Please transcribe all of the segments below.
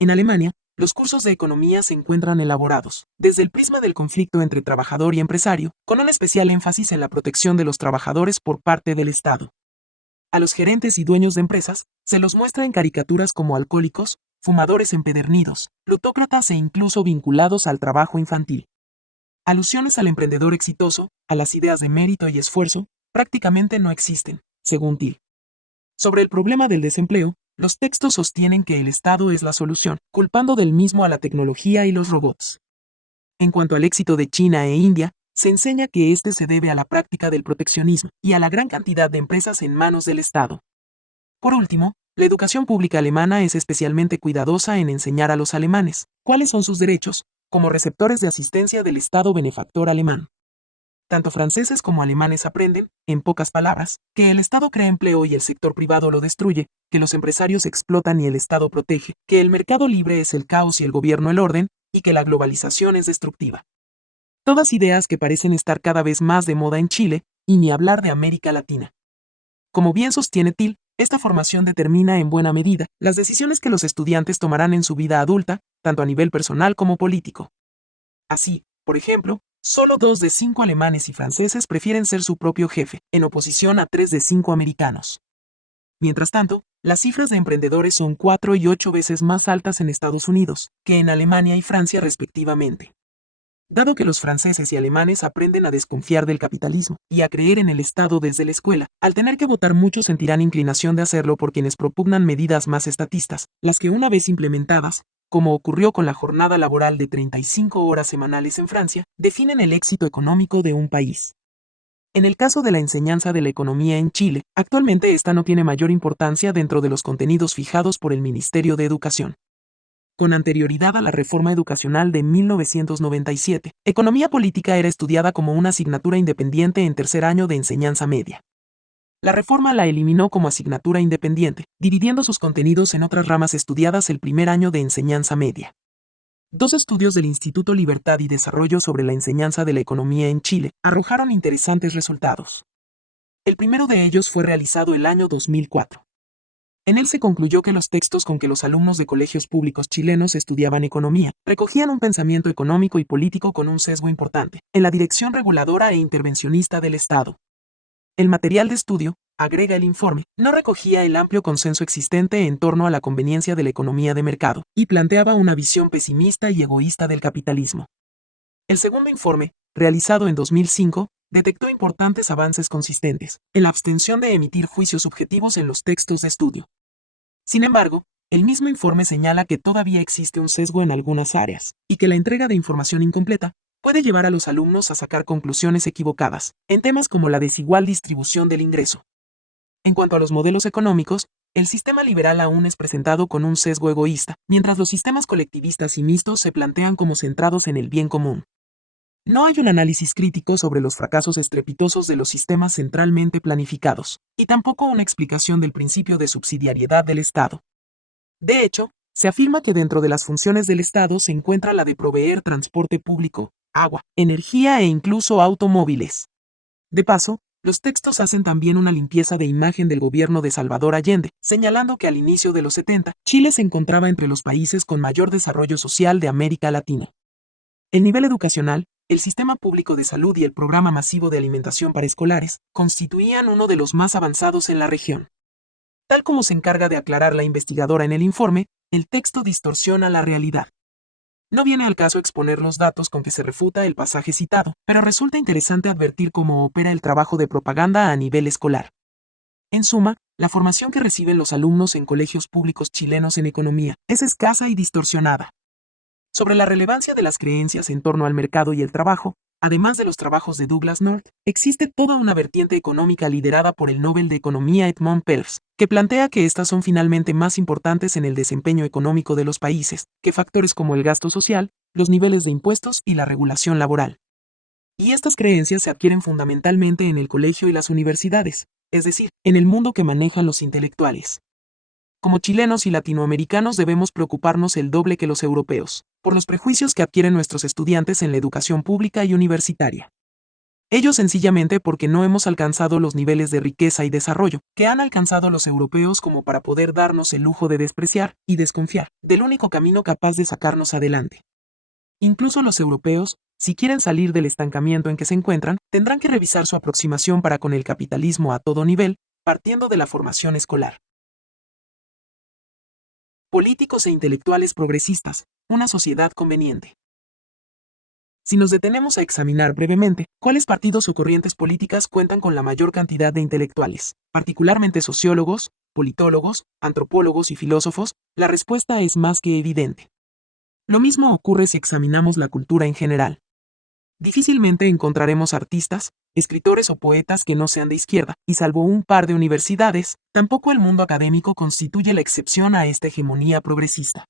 En Alemania, los cursos de economía se encuentran elaborados desde el prisma del conflicto entre trabajador y empresario, con un especial énfasis en la protección de los trabajadores por parte del Estado. A los gerentes y dueños de empresas se los muestra en caricaturas como alcohólicos, fumadores empedernidos, plutócratas e incluso vinculados al trabajo infantil. Alusiones al emprendedor exitoso, a las ideas de mérito y esfuerzo, prácticamente no existen, según Thiel. Sobre el problema del desempleo, los textos sostienen que el Estado es la solución, culpando del mismo a la tecnología y los robots. En cuanto al éxito de China e India, se enseña que este se debe a la práctica del proteccionismo y a la gran cantidad de empresas en manos del Estado. Por último, la educación pública alemana es especialmente cuidadosa en enseñar a los alemanes cuáles son sus derechos, como receptores de asistencia del Estado benefactor alemán. Tanto franceses como alemanes aprenden, en pocas palabras, que el Estado crea empleo y el sector privado lo destruye, que los empresarios explotan y el Estado protege, que el mercado libre es el caos y el gobierno el orden, y que la globalización es destructiva. Todas ideas que parecen estar cada vez más de moda en Chile, y ni hablar de América Latina. Como bien sostiene Thiel, esta formación determina en buena medida las decisiones que los estudiantes tomarán en su vida adulta, tanto a nivel personal como político. Así, por ejemplo, solo 2 de 5 alemanes y franceses prefieren ser su propio jefe, en oposición a 3 de 5 americanos. Mientras tanto, las cifras de emprendedores son 4 y 8 veces más altas en Estados Unidos que en Alemania y Francia respectivamente. Dado que los franceses y alemanes aprenden a desconfiar del capitalismo y a creer en el Estado desde la escuela, al tener que votar muchos sentirán inclinación de hacerlo por quienes propugnan medidas más estatistas, las que una vez implementadas, como ocurrió con la jornada laboral de 35 horas semanales en Francia, definen el éxito económico de un país. En el caso de la enseñanza de la economía en Chile, actualmente esta no tiene mayor importancia dentro de los contenidos fijados por el Ministerio de Educación. Con anterioridad a la reforma educacional de 1997, economía política era estudiada como una asignatura independiente en tercer año de enseñanza media. La reforma la eliminó como asignatura independiente, dividiendo sus contenidos en otras ramas estudiadas el primer año de enseñanza media. 2 estudios del Instituto Libertad y Desarrollo sobre la enseñanza de la economía en Chile arrojaron interesantes resultados. El primero de ellos fue realizado el año 2004. En él se concluyó que los textos con que los alumnos de colegios públicos chilenos estudiaban economía recogían un pensamiento económico y político con un sesgo importante, en la dirección reguladora e intervencionista del Estado. El material de estudio, agrega el informe, no recogía el amplio consenso existente en torno a la conveniencia de la economía de mercado, y planteaba una visión pesimista y egoísta del capitalismo. El segundo informe, realizado en 2005, detectó importantes avances consistentes en la abstención de emitir juicios subjetivos en los textos de estudio. Sin embargo, el mismo informe señala que todavía existe un sesgo en algunas áreas, y que la entrega de información incompleta puede llevar a los alumnos a sacar conclusiones equivocadas, en temas como la desigual distribución del ingreso. En cuanto a los modelos económicos, el sistema liberal aún es presentado con un sesgo egoísta, mientras los sistemas colectivistas y mixtos se plantean como centrados en el bien común. No hay un análisis crítico sobre los fracasos estrepitosos de los sistemas centralmente planificados, y tampoco una explicación del principio de subsidiariedad del Estado. De hecho, se afirma que dentro de las funciones del Estado se encuentra la de proveer transporte público, agua, energía e incluso automóviles. De paso, los textos hacen también una limpieza de imagen del gobierno de Salvador Allende, señalando que al inicio de los 70, Chile se encontraba entre los países con mayor desarrollo social de América Latina. El nivel educacional, el sistema público de salud y el programa masivo de alimentación para escolares constituían uno de los más avanzados en la región. Tal como se encarga de aclarar la investigadora en el informe, el texto distorsiona la realidad. No viene al caso exponer los datos con que se refuta el pasaje citado, pero resulta interesante advertir cómo opera el trabajo de propaganda a nivel escolar. En suma, la formación que reciben los alumnos en colegios públicos chilenos en economía es escasa y distorsionada. Sobre la relevancia de las creencias en torno al mercado y el trabajo, además de los trabajos de Douglas North, existe toda una vertiente económica liderada por el Nobel de Economía Edmond Pels, que plantea que estas son finalmente más importantes en el desempeño económico de los países que factores como el gasto social, los niveles de impuestos y la regulación laboral. Y estas creencias se adquieren fundamentalmente en el colegio y las universidades, es decir, en el mundo que manejan los intelectuales. Como chilenos y latinoamericanos debemos preocuparnos el doble que los europeos, por los prejuicios que adquieren nuestros estudiantes en la educación pública y universitaria. Ello sencillamente porque no hemos alcanzado los niveles de riqueza y desarrollo que han alcanzado los europeos como para poder darnos el lujo de despreciar y desconfiar del único camino capaz de sacarnos adelante. Incluso los europeos, si quieren salir del estancamiento en que se encuentran, tendrán que revisar su aproximación para con el capitalismo a todo nivel, partiendo de la formación escolar. Políticos e intelectuales progresistas, una sociedad conveniente. Si nos detenemos a examinar brevemente cuáles partidos o corrientes políticas cuentan con la mayor cantidad de intelectuales, particularmente sociólogos, politólogos, antropólogos y filósofos, la respuesta es más que evidente. Lo mismo ocurre si examinamos la cultura en general. Difícilmente encontraremos artistas, escritores o poetas que no sean de izquierda, y salvo un par de universidades, tampoco el mundo académico constituye la excepción a esta hegemonía progresista.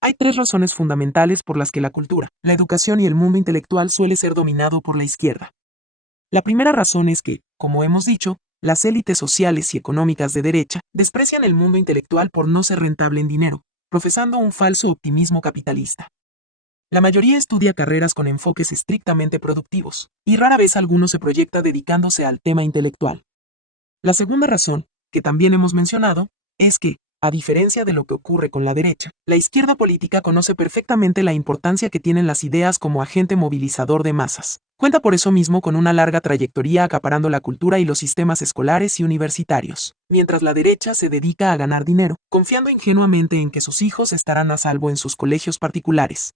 Hay tres razones fundamentales por las que la cultura, la educación y el mundo intelectual suele ser dominado por la izquierda. La primera razón es que, como hemos dicho, las élites sociales y económicas de derecha desprecian el mundo intelectual por no ser rentable en dinero, profesando un falso optimismo capitalista. La mayoría estudia carreras con enfoques estrictamente productivos, y rara vez alguno se proyecta dedicándose al tema intelectual. La segunda razón, que también hemos mencionado, es que, a diferencia de lo que ocurre con la derecha, la izquierda política conoce perfectamente la importancia que tienen las ideas como agente movilizador de masas. Cuenta por eso mismo con una larga trayectoria acaparando la cultura y los sistemas escolares y universitarios, mientras la derecha se dedica a ganar dinero, confiando ingenuamente en que sus hijos estarán a salvo en sus colegios particulares.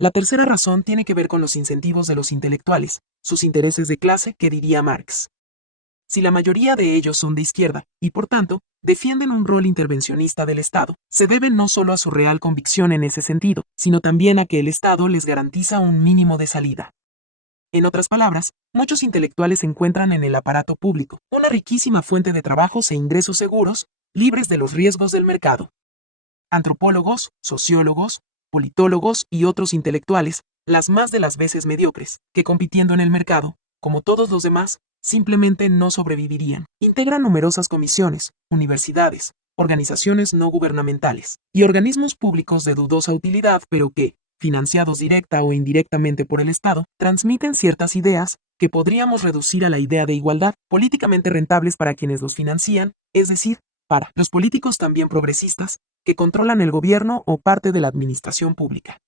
La tercera razón tiene que ver con los incentivos de los intelectuales, sus intereses de clase, que diría Marx. Si la mayoría de ellos son de izquierda, y por tanto, defienden un rol intervencionista del Estado, se debe no solo a su real convicción en ese sentido, sino también a que el Estado les garantiza un mínimo de salida. En otras palabras, muchos intelectuales encuentran en el aparato público una riquísima fuente de trabajos e ingresos seguros, libres de los riesgos del mercado. Antropólogos, sociólogos, politólogos y otros intelectuales, las más de las veces mediocres, que compitiendo en el mercado, como todos los demás, simplemente no sobrevivirían. Integran numerosas comisiones, universidades, organizaciones no gubernamentales y organismos públicos de dudosa utilidad, pero que, financiados directa o indirectamente por el Estado, transmiten ciertas ideas que podríamos reducir a la idea de igualdad, políticamente rentables para quienes los financian, es decir, para los políticos también progresistas, que controlan el gobierno o parte de la administración pública.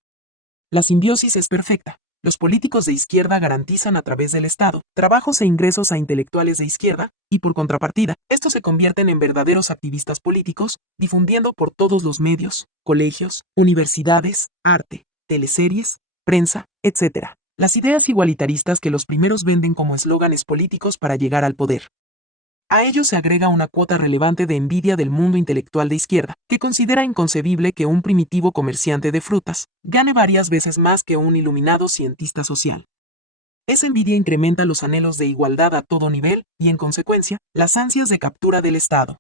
La simbiosis es perfecta. Los políticos de izquierda garantizan a través del Estado trabajos e ingresos a intelectuales de izquierda, y por contrapartida, estos se convierten en verdaderos activistas políticos, difundiendo por todos los medios, colegios, universidades, arte, teleseries, prensa, etc., las ideas igualitaristas que los primeros venden como eslóganes políticos para llegar al poder. A ello se agrega una cuota relevante de envidia del mundo intelectual de izquierda, que considera inconcebible que un primitivo comerciante de frutas gane varias veces más que un iluminado cientista social. Esa envidia incrementa los anhelos de igualdad a todo nivel y, en consecuencia, las ansias de captura del Estado.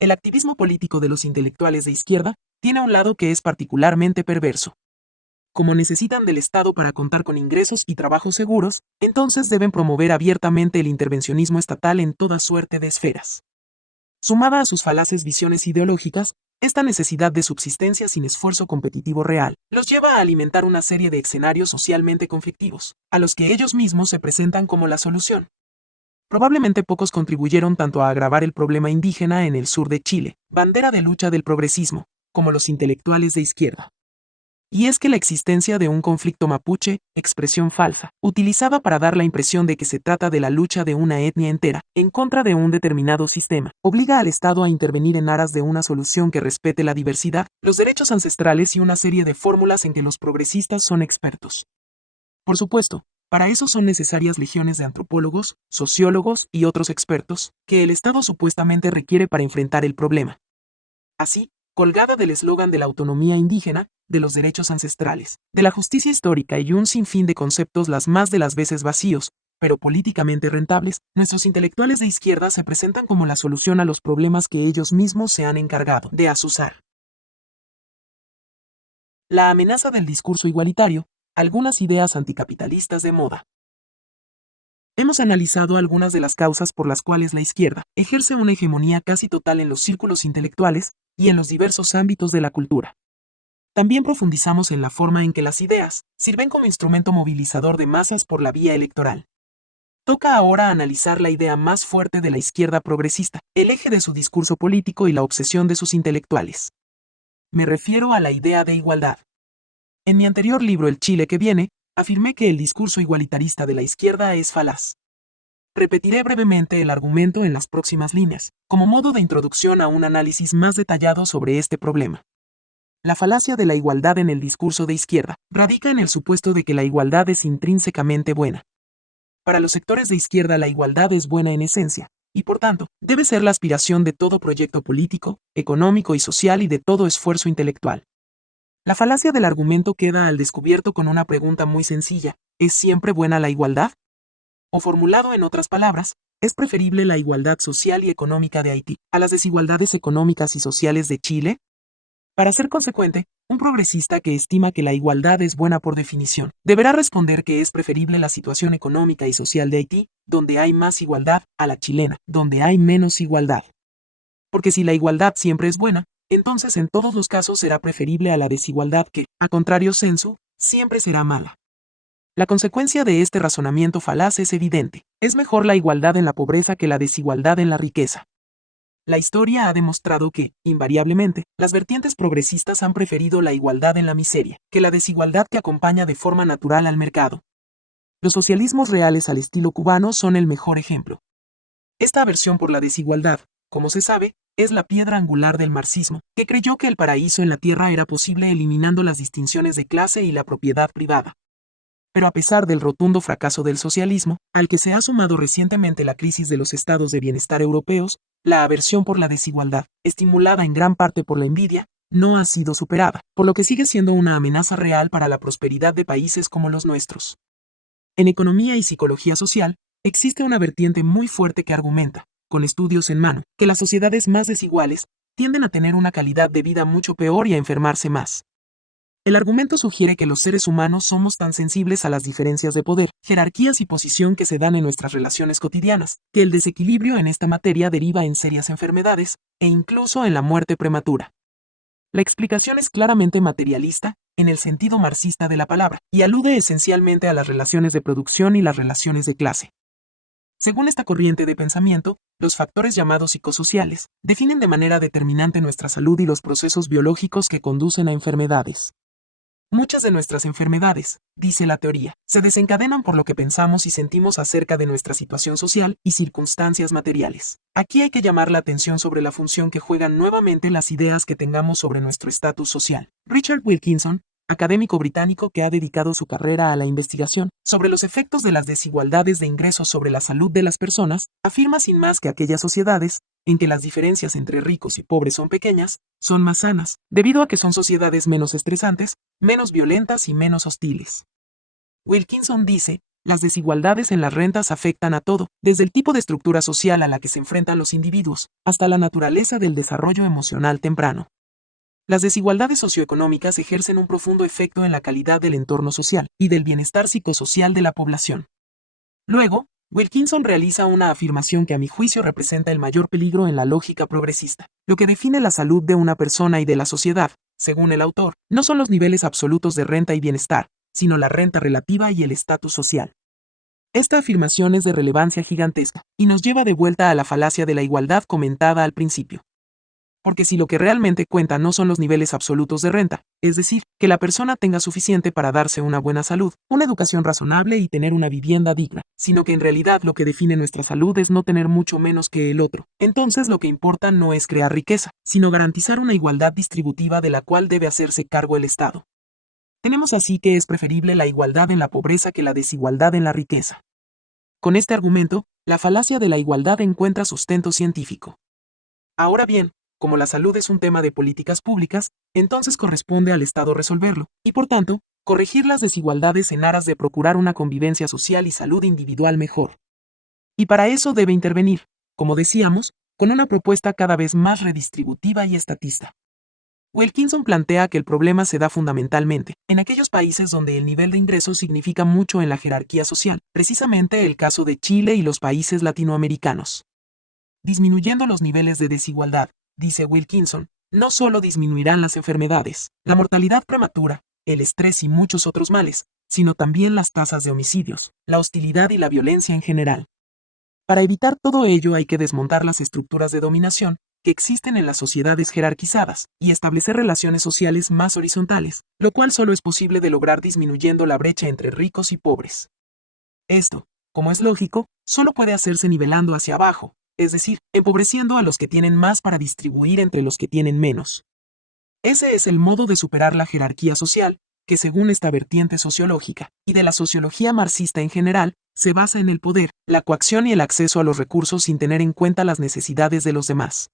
El activismo político de los intelectuales de izquierda tiene un lado que es particularmente perverso. Como necesitan del Estado para contar con ingresos y trabajos seguros, entonces deben promover abiertamente el intervencionismo estatal en toda suerte de esferas. Sumada a sus falaces visiones ideológicas, esta necesidad de subsistencia sin esfuerzo competitivo real los lleva a alimentar una serie de escenarios socialmente conflictivos, a los que ellos mismos se presentan como la solución. Probablemente pocos contribuyeron tanto a agravar el problema indígena en el sur de Chile, bandera de lucha del progresismo, como los intelectuales de izquierda. Y es que la existencia de un conflicto mapuche, expresión falsa, utilizada para dar la impresión de que se trata de la lucha de una etnia entera, en contra de un determinado sistema, obliga al Estado a intervenir en aras de una solución que respete la diversidad, los derechos ancestrales y una serie de fórmulas en que los progresistas son expertos. Por supuesto, para eso son necesarias legiones de antropólogos, sociólogos y otros expertos, que el Estado supuestamente requiere para enfrentar el problema. Así, colgada del eslogan de la autonomía indígena, de los derechos ancestrales, de la justicia histórica y un sinfín de conceptos las más de las veces vacíos, pero políticamente rentables, nuestros intelectuales de izquierda se presentan como la solución a los problemas que ellos mismos se han encargado de azuzar. La amenaza del discurso igualitario, algunas ideas anticapitalistas de moda. Hemos analizado algunas de las causas por las cuales la izquierda ejerce una hegemonía casi total en los círculos intelectuales y en los diversos ámbitos de la cultura. También profundizamos en la forma en que las ideas sirven como instrumento movilizador de masas por la vía electoral. Toca ahora analizar la idea más fuerte de la izquierda progresista, el eje de su discurso político y la obsesión de sus intelectuales. Me refiero a la idea de igualdad. En mi anterior libro El Chile que viene, afirmé que el discurso igualitarista de la izquierda es falaz. Repetiré brevemente el argumento en las próximas líneas, como modo de introducción a un análisis más detallado sobre este problema. La falacia de la igualdad en el discurso de izquierda radica en el supuesto de que la igualdad es intrínsecamente buena. Para los sectores de izquierda la igualdad es buena en esencia, y por tanto, debe ser la aspiración de todo proyecto político, económico y social y de todo esfuerzo intelectual. La falacia del argumento queda al descubierto con una pregunta muy sencilla: ¿es siempre buena la igualdad? O formulado en otras palabras, ¿es preferible la igualdad social y económica de Haití a las desigualdades económicas y sociales de Chile? Para ser consecuente, un progresista que estima que la igualdad es buena por definición, deberá responder que es preferible la situación económica y social de Haití, donde hay más igualdad, a la chilena, donde hay menos igualdad. Porque si la igualdad siempre es buena, entonces en todos los casos será preferible a la desigualdad que, a contrario sensu, siempre será mala. La consecuencia de este razonamiento falaz es evidente: es mejor la igualdad en la pobreza que la desigualdad en la riqueza. La historia ha demostrado que, invariablemente, las vertientes progresistas han preferido la igualdad en la miseria, que la desigualdad que acompaña de forma natural al mercado. Los socialismos reales al estilo cubano son el mejor ejemplo. Esta aversión por la desigualdad, como se sabe, es la piedra angular del marxismo, que creyó que el paraíso en la tierra era posible eliminando las distinciones de clase y la propiedad privada. Pero a pesar del rotundo fracaso del socialismo, al que se ha sumado recientemente la crisis de los estados de bienestar europeos, la aversión por la desigualdad, estimulada en gran parte por la envidia, no ha sido superada, por lo que sigue siendo una amenaza real para la prosperidad de países como los nuestros. En economía y psicología social, existe una vertiente muy fuerte que argumenta, con estudios en mano, que las sociedades más desiguales tienden a tener una calidad de vida mucho peor y a enfermarse más. El argumento sugiere que los seres humanos somos tan sensibles a las diferencias de poder, jerarquías y posición que se dan en nuestras relaciones cotidianas, que el desequilibrio en esta materia deriva en serias enfermedades, e incluso en la muerte prematura. La explicación es claramente materialista, en el sentido marxista de la palabra, y alude esencialmente a las relaciones de producción y las relaciones de clase. Según esta corriente de pensamiento, los factores llamados psicosociales definen de manera determinante nuestra salud y los procesos biológicos que conducen a enfermedades. Muchas de nuestras enfermedades, dice la teoría, se desencadenan por lo que pensamos y sentimos acerca de nuestra situación social y circunstancias materiales. Aquí hay que llamar la atención sobre la función que juegan nuevamente las ideas que tengamos sobre nuestro estatus social. Richard Wilkinson, académico británico que ha dedicado su carrera a la investigación sobre los efectos de las desigualdades de ingresos sobre la salud de las personas, afirma sin más que aquellas sociedades, en que las diferencias entre ricos y pobres son pequeñas, son más sanas, debido a que son sociedades menos estresantes, menos violentas y menos hostiles. Wilkinson dice, las desigualdades en las rentas afectan a todo, desde el tipo de estructura social a la que se enfrentan los individuos, hasta la naturaleza del desarrollo emocional temprano. Las desigualdades socioeconómicas ejercen un profundo efecto en la calidad del entorno social y del bienestar psicosocial de la población. Luego, Wilkinson realiza una afirmación que a mi juicio representa el mayor peligro en la lógica progresista. Lo que define la salud de una persona y de la sociedad, según el autor, no son los niveles absolutos de renta y bienestar, sino la renta relativa y el estatus social. Esta afirmación es de relevancia gigantesca, y nos lleva de vuelta a la falacia de la igualdad comentada al principio. Porque si lo que realmente cuenta no son los niveles absolutos de renta, es decir, que la persona tenga suficiente para darse una buena salud, una educación razonable y tener una vivienda digna, sino que en realidad lo que define nuestra salud es no tener mucho menos que el otro, entonces lo que importa no es crear riqueza, sino garantizar una igualdad distributiva de la cual debe hacerse cargo el Estado. Tenemos así que es preferible la igualdad en la pobreza que la desigualdad en la riqueza. Con este argumento, la falacia de la igualdad encuentra sustento científico. Ahora bien, como la salud es un tema de políticas públicas, entonces corresponde al Estado resolverlo, y por tanto, corregir las desigualdades en aras de procurar una convivencia social y salud individual mejor. Y para eso debe intervenir, como decíamos, con una propuesta cada vez más redistributiva y estatista. Wilkinson plantea que el problema se da fundamentalmente en aquellos países donde el nivel de ingresos significa mucho en la jerarquía social, precisamente el caso de Chile y los países latinoamericanos. Disminuyendo los niveles de desigualdad, dice Wilkinson, no solo disminuirán las enfermedades, la mortalidad prematura, el estrés y muchos otros males, sino también las tasas de homicidios, la hostilidad y la violencia en general. Para evitar todo ello hay que desmontar las estructuras de dominación que existen en las sociedades jerarquizadas y establecer relaciones sociales más horizontales, lo cual solo es posible de lograr disminuyendo la brecha entre ricos y pobres. Esto, como es lógico, solo puede hacerse nivelando hacia abajo, es decir, empobreciendo a los que tienen más para distribuir entre los que tienen menos. Ese es el modo de superar la jerarquía social, que según esta vertiente sociológica, y de la sociología marxista en general, se basa en el poder, la coacción y el acceso a los recursos sin tener en cuenta las necesidades de los demás.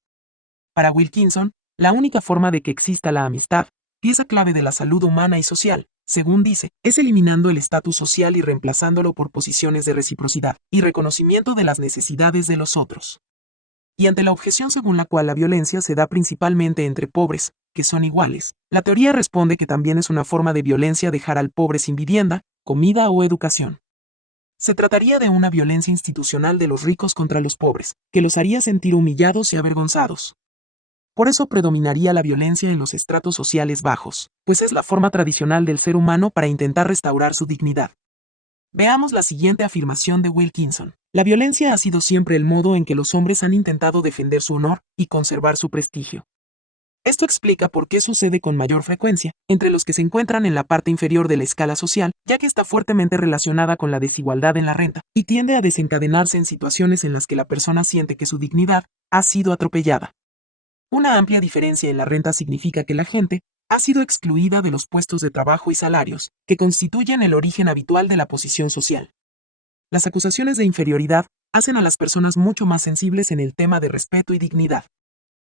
Para Wilkinson, la única forma de que exista la amistad, pieza clave de la salud humana y social, según dice, es eliminando el estatus social y reemplazándolo por posiciones de reciprocidad y reconocimiento de las necesidades de los otros. Y ante la objeción según la cual la violencia se da principalmente entre pobres, que son iguales, la teoría responde que también es una forma de violencia dejar al pobre sin vivienda, comida o educación. Se trataría de una violencia institucional de los ricos contra los pobres, que los haría sentir humillados y avergonzados. Por eso predominaría la violencia en los estratos sociales bajos, pues es la forma tradicional del ser humano para intentar restaurar su dignidad. Veamos la siguiente afirmación de Wilkinson. La violencia ha sido siempre el modo en que los hombres han intentado defender su honor y conservar su prestigio. Esto explica por qué sucede con mayor frecuencia entre los que se encuentran en la parte inferior de la escala social, ya que está fuertemente relacionada con la desigualdad en la renta y tiende a desencadenarse en situaciones en las que la persona siente que su dignidad ha sido atropellada. Una amplia diferencia en la renta significa que la gente ha sido excluida de los puestos de trabajo y salarios, que constituyen el origen habitual de la posición social. Las acusaciones de inferioridad hacen a las personas mucho más sensibles en el tema de respeto y dignidad.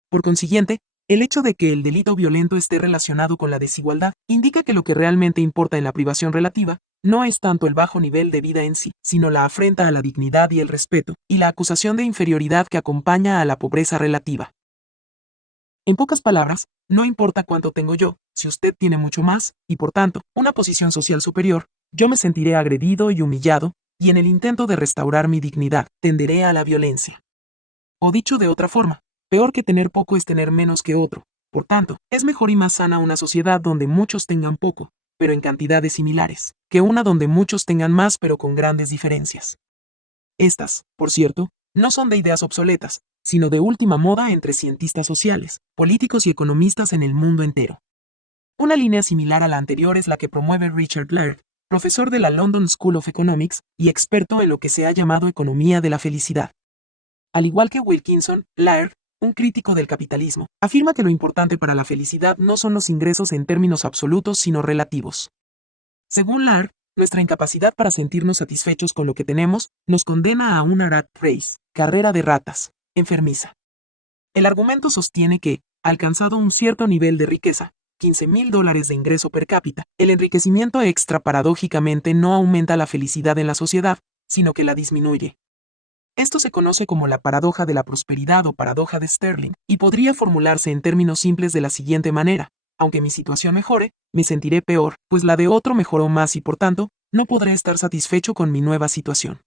Por consiguiente, el hecho de que el delito violento esté relacionado con la desigualdad indica que lo que realmente importa en la privación relativa no es tanto el bajo nivel de vida en sí, sino la afrenta a la dignidad y el respeto, y la acusación de inferioridad que acompaña a la pobreza relativa. En pocas palabras, no importa cuánto tengo yo, si usted tiene mucho más, y por tanto, una posición social superior, yo me sentiré agredido y humillado, y en el intento de restaurar mi dignidad, tenderé a la violencia. O dicho de otra forma, peor que tener poco es tener menos que otro. Por tanto, es mejor y más sana una sociedad donde muchos tengan poco, pero en cantidades similares, que una donde muchos tengan más pero con grandes diferencias. Estas, por cierto, no son de ideas obsoletas, sino de última moda entre cientistas sociales, políticos y economistas en el mundo entero. Una línea similar a la anterior es la que promueve Richard Laird, profesor de la London School of Economics y experto en lo que se ha llamado economía de la felicidad. Al igual que Wilkinson, Laird, un crítico del capitalismo, afirma que lo importante para la felicidad no son los ingresos en términos absolutos sino relativos. Según Laird, nuestra incapacidad para sentirnos satisfechos con lo que tenemos nos condena a una rat race, carrera de ratas, enfermiza. El argumento sostiene que, alcanzado un cierto nivel de riqueza, $15,000 de ingreso per cápita, el enriquecimiento extra paradójicamente no aumenta la felicidad en la sociedad, sino que la disminuye. Esto se conoce como la paradoja de la prosperidad o paradoja de Stirling, y podría formularse en términos simples de la siguiente manera: aunque mi situación mejore, me sentiré peor, pues la de otro mejoró más y por tanto, no podré estar satisfecho con mi nueva situación.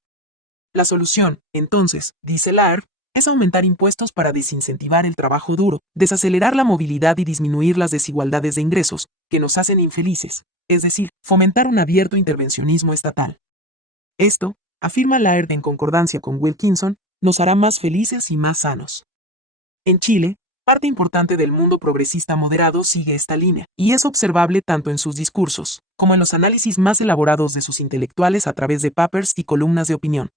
La solución, entonces, dice Laird, es aumentar impuestos para desincentivar el trabajo duro, desacelerar la movilidad y disminuir las desigualdades de ingresos, que nos hacen infelices, es decir, fomentar un abierto intervencionismo estatal. Esto, afirma Laird en concordancia con Wilkinson, nos hará más felices y más sanos. En Chile, parte importante del mundo progresista moderado sigue esta línea, y es observable tanto en sus discursos, como en los análisis más elaborados de sus intelectuales a través de papers y columnas de opinión.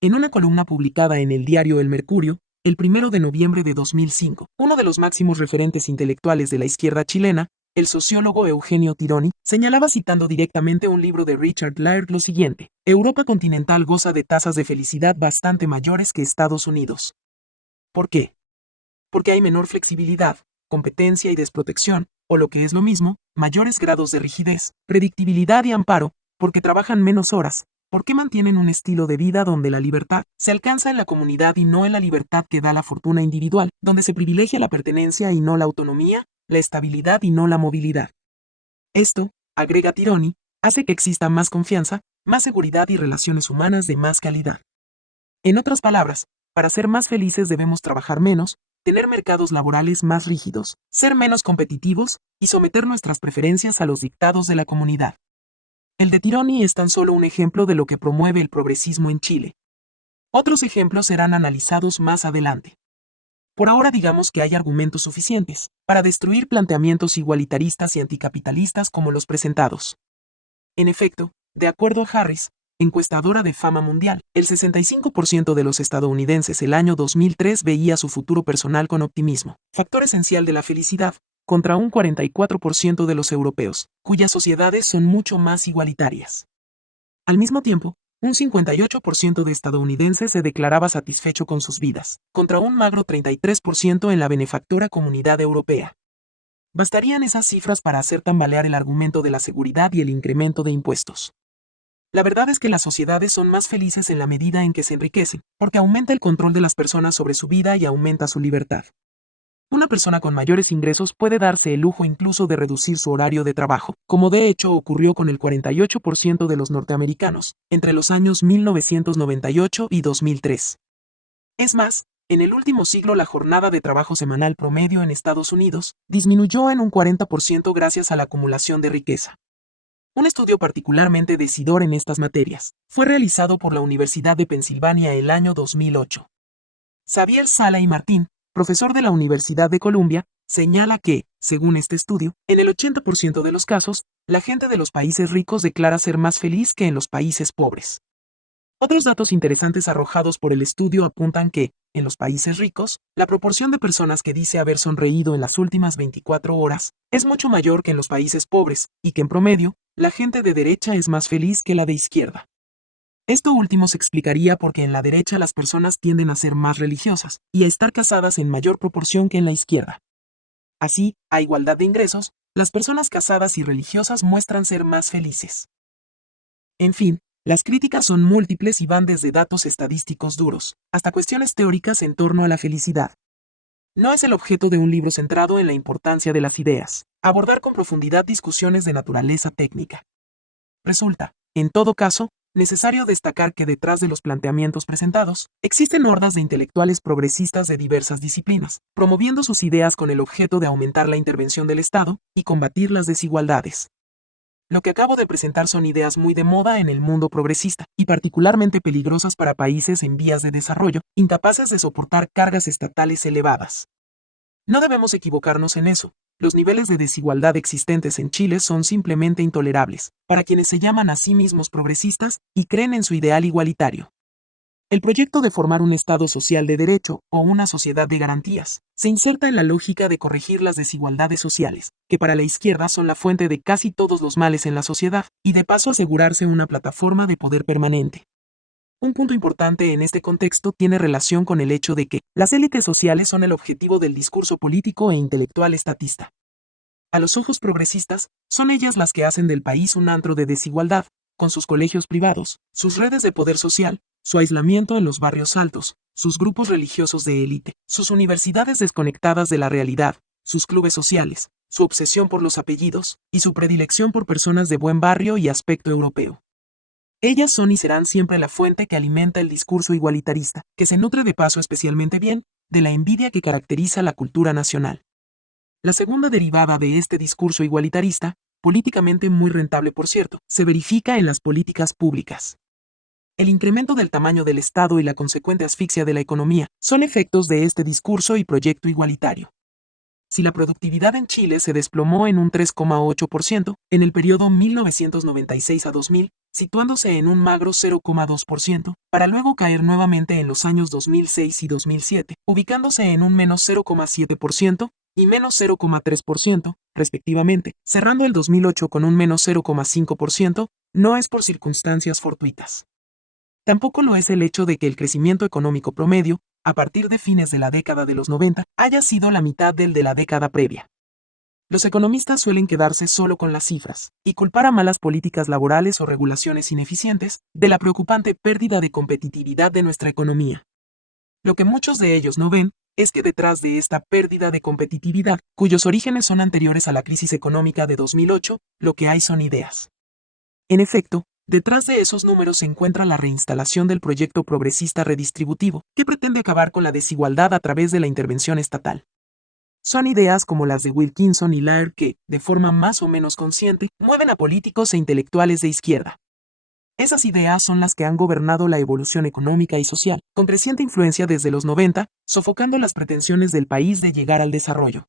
En una columna publicada en el diario El Mercurio, el 1 de noviembre de 2005, uno de los máximos referentes intelectuales de la izquierda chilena, el sociólogo Eugenio Tironi, señalaba citando directamente un libro de Richard Laird lo siguiente: Europa continental goza de tasas de felicidad bastante mayores que Estados Unidos. ¿Por qué? Porque hay menor flexibilidad, competencia y desprotección, o lo que es lo mismo, mayores grados de rigidez, predictibilidad y amparo, porque trabajan menos horas. ¿Por qué mantienen un estilo de vida donde la libertad se alcanza en la comunidad y no en la libertad que da la fortuna individual, donde se privilegia la pertenencia y no la autonomía, la estabilidad y no la movilidad? Esto, agrega Tironi, hace que exista más confianza, más seguridad y relaciones humanas de más calidad. En otras palabras, para ser más felices debemos trabajar menos, tener mercados laborales más rígidos, ser menos competitivos y someter nuestras preferencias a los dictados de la comunidad. El de Tironi es tan solo un ejemplo de lo que promueve el progresismo en Chile. Otros ejemplos serán analizados más adelante. Por ahora digamos que hay argumentos suficientes para destruir planteamientos igualitaristas y anticapitalistas como los presentados. En efecto, de acuerdo a Harris, encuestadora de fama mundial, el 65% de los estadounidenses el año 2003 veía su futuro personal con optimismo, factor esencial de la felicidad, contra un 44% de los europeos, cuyas sociedades son mucho más igualitarias. Al mismo tiempo, un 58% de estadounidenses se declaraba satisfecho con sus vidas, contra un magro 33% en la benefactora Comunidad Europea. Bastarían esas cifras para hacer tambalear el argumento de la seguridad y el incremento de impuestos. La verdad es que las sociedades son más felices en la medida en que se enriquecen, porque aumenta el control de las personas sobre su vida y aumenta su libertad. Una persona con mayores ingresos puede darse el lujo incluso de reducir su horario de trabajo, como de hecho ocurrió con el 48% de los norteamericanos, entre los años 1998 y 2003. Es más, en el último siglo la jornada de trabajo semanal promedio en Estados Unidos disminuyó en un 40% gracias a la acumulación de riqueza. Un estudio particularmente decidor en estas materias fue realizado por la Universidad de Pensilvania el año 2008. Xavier Sala y Martín, profesor de la Universidad de Columbia, señala que, según este estudio, en el 80% de los casos, la gente de los países ricos declara ser más feliz que en los países pobres. Otros datos interesantes arrojados por el estudio apuntan que, en los países ricos, la proporción de personas que dice haber sonreído en las últimas 24 horas es mucho mayor que en los países pobres, y que en promedio, la gente de derecha es más feliz que la de izquierda. Esto último se explicaría porque en la derecha las personas tienden a ser más religiosas y a estar casadas en mayor proporción que en la izquierda. Así, a igualdad de ingresos, las personas casadas y religiosas muestran ser más felices. En fin, las críticas son múltiples y van desde datos estadísticos duros hasta cuestiones teóricas en torno a la felicidad. No es el objeto de un libro centrado en la importancia de las ideas, abordar con profundidad discusiones de naturaleza técnica. Resulta, en todo caso, necesario destacar que detrás de los planteamientos presentados, existen hordas de intelectuales progresistas de diversas disciplinas, promoviendo sus ideas con el objeto de aumentar la intervención del Estado y combatir las desigualdades. Lo que acabo de presentar son ideas muy de moda en el mundo progresista, y particularmente peligrosas para países en vías de desarrollo, incapaces de soportar cargas estatales elevadas. No debemos equivocarnos en eso. Los niveles de desigualdad existentes en Chile son simplemente intolerables, para quienes se llaman a sí mismos progresistas y creen en su ideal igualitario. El proyecto de formar un Estado social de derecho o una sociedad de garantías se inserta en la lógica de corregir las desigualdades sociales, que para la izquierda son la fuente de casi todos los males en la sociedad, y de paso asegurarse una plataforma de poder permanente. Un punto importante en este contexto tiene relación con el hecho de que las élites sociales son el objetivo del discurso político e intelectual estatista. A los ojos progresistas, son ellas las que hacen del país un antro de desigualdad, con sus colegios privados, sus redes de poder social, su aislamiento en los barrios altos, sus grupos religiosos de élite, sus universidades desconectadas de la realidad, sus clubes sociales, su obsesión por los apellidos, y su predilección por personas de buen barrio y aspecto europeo. Ellas son y serán siempre la fuente que alimenta el discurso igualitarista, que se nutre de paso especialmente bien, de la envidia que caracteriza la cultura nacional. La segunda derivada de este discurso igualitarista, políticamente muy rentable por cierto, se verifica en las políticas públicas. El incremento del tamaño del Estado y la consecuente asfixia de la economía son efectos de este discurso y proyecto igualitario. Si la productividad en Chile se desplomó en un 3,8% en el periodo 1996 a 2000, situándose en un magro 0,2%, para luego caer nuevamente en los años 2006 y 2007, ubicándose en un menos 0,7% y menos 0,3%, respectivamente, cerrando el 2008 con un menos 0,5%, no es por circunstancias fortuitas. Tampoco lo es el hecho de que el crecimiento económico promedio, a partir de fines de la década de los 90, haya sido la mitad del de la década previa. Los economistas suelen quedarse solo con las cifras y culpar a malas políticas laborales o regulaciones ineficientes de la preocupante pérdida de competitividad de nuestra economía. Lo que muchos de ellos no ven es que detrás de esta pérdida de competitividad, cuyos orígenes son anteriores a la crisis económica de 2008, lo que hay son ideas. En efecto, detrás de esos números se encuentra la reinstalación del proyecto progresista redistributivo, que pretende acabar con la desigualdad a través de la intervención estatal. Son ideas como las de Wilkinson y Laird que, de forma más o menos consciente, mueven a políticos e intelectuales de izquierda. Esas ideas son las que han gobernado la evolución económica y social, con creciente influencia desde los 90, sofocando las pretensiones del país de llegar al desarrollo.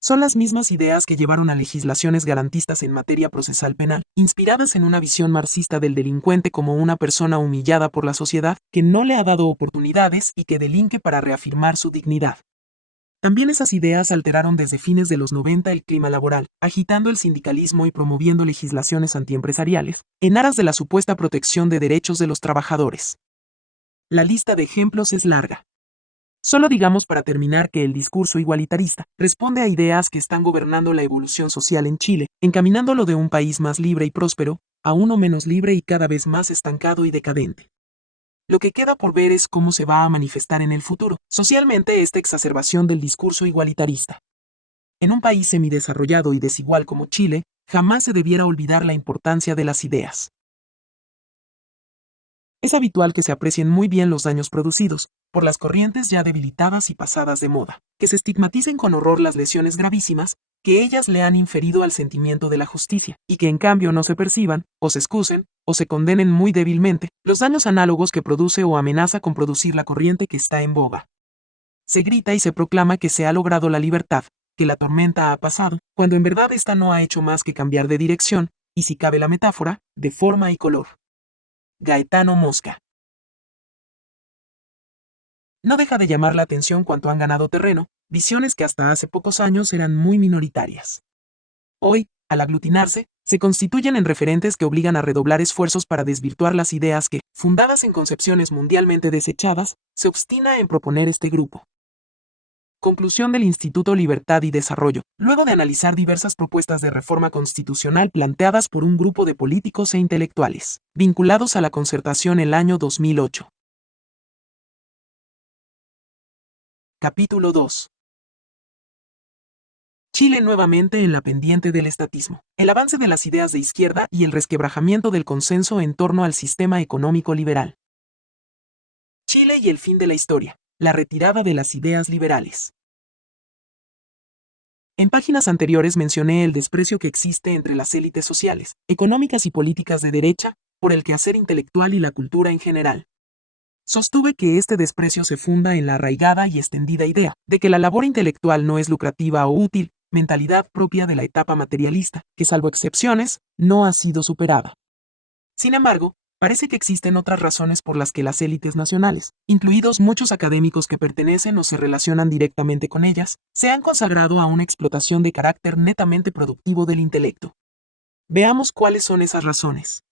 Son las mismas ideas que llevaron a legislaciones garantistas en materia procesal penal, inspiradas en una visión marxista del delincuente como una persona humillada por la sociedad, que no le ha dado oportunidades y que delinque para reafirmar su dignidad. También esas ideas alteraron desde fines de los 90 el clima laboral, agitando el sindicalismo y promoviendo legislaciones antiempresariales, en aras de la supuesta protección de derechos de los trabajadores. La lista de ejemplos es larga. Solo digamos para terminar que el discurso igualitarista responde a ideas que están gobernando la evolución social en Chile, encaminándolo de un país más libre y próspero a uno menos libre y cada vez más estancado y decadente. Lo que queda por ver es cómo se va a manifestar en el futuro, socialmente, esta exacerbación del discurso igualitarista. En un país semidesarrollado y desigual como Chile, jamás se debiera olvidar la importancia de las ideas. Es habitual que se aprecien muy bien los daños producidos, por las corrientes ya debilitadas y pasadas de moda, que se estigmaticen con horror las lesiones gravísimas que ellas le han inferido al sentimiento de la justicia, y que en cambio no se perciban, o se excusen, o se condenen muy débilmente, los daños análogos que produce o amenaza con producir la corriente que está en boga. Se grita y se proclama que se ha logrado la libertad, que la tormenta ha pasado, cuando en verdad esta no ha hecho más que cambiar de dirección, y si cabe la metáfora, de forma y color. Gaetano Mosca. No deja de llamar la atención cuánto han ganado terreno, visiones que hasta hace pocos años eran muy minoritarias. Hoy, al aglutinarse, se constituyen en referentes que obligan a redoblar esfuerzos para desvirtuar las ideas que, fundadas en concepciones mundialmente desechadas, se obstina en proponer este grupo. Conclusión del Instituto Libertad y Desarrollo, luego de analizar diversas propuestas de reforma constitucional planteadas por un grupo de políticos e intelectuales, vinculados a la concertación el año 2008. Capítulo 2. Chile nuevamente en la pendiente del estatismo, el avance de las ideas de izquierda y el resquebrajamiento del consenso en torno al sistema económico liberal. Chile y el fin de la historia, la retirada de las ideas liberales. En páginas anteriores mencioné el desprecio que existe entre las élites sociales, económicas y políticas de derecha, por el quehacer intelectual y la cultura en general. Sostuve que este desprecio se funda en la arraigada y extendida idea de que la labor intelectual no es lucrativa o útil, mentalidad propia de la etapa materialista, que salvo excepciones, no ha sido superada. Sin embargo, parece que existen otras razones por las que las élites nacionales, incluidos muchos académicos que pertenecen o se relacionan directamente con ellas, se han consagrado a una explotación de carácter netamente productivo del intelecto. Veamos cuáles son esas razones.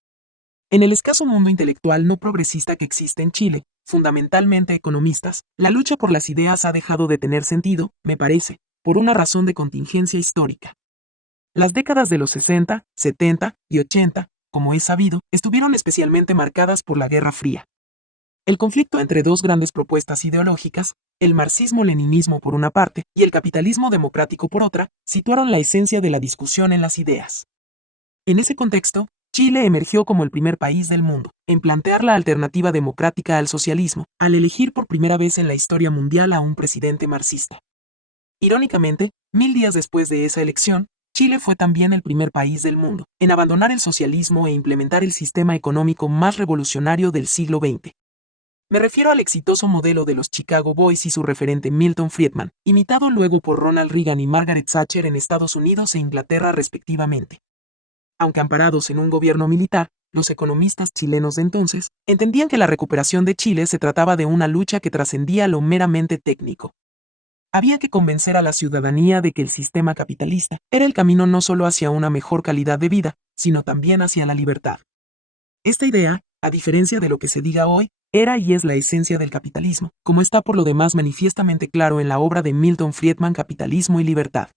En el escaso mundo intelectual no progresista que existe en Chile, fundamentalmente economistas, la lucha por las ideas ha dejado de tener sentido, me parece, por una razón de contingencia histórica. Las décadas de los 60, 70 y 80, como es sabido, estuvieron especialmente marcadas por la Guerra Fría. El conflicto entre dos grandes propuestas ideológicas, el marxismo-leninismo por una parte y el capitalismo democrático por otra, situaron la esencia de la discusión en las ideas. En ese contexto, Chile emergió como el primer país del mundo en plantear la alternativa democrática al socialismo, al elegir por primera vez en la historia mundial a un presidente marxista. Irónicamente, 1000 días después de esa elección, Chile fue también el primer país del mundo en abandonar el socialismo e implementar el sistema económico más revolucionario del siglo XX. Me refiero al exitoso modelo de los Chicago Boys y su referente Milton Friedman, imitado luego por Ronald Reagan y Margaret Thatcher en Estados Unidos e Inglaterra respectivamente. Aunque amparados en un gobierno militar, los economistas chilenos de entonces entendían que la recuperación de Chile se trataba de una lucha que trascendía lo meramente técnico. Había que convencer a la ciudadanía de que el sistema capitalista era el camino no solo hacia una mejor calidad de vida, sino también hacia la libertad. Esta idea, a diferencia de lo que se diga hoy, era y es la esencia del capitalismo, como está por lo demás manifiestamente claro en la obra de Milton Friedman Capitalismo y Libertad.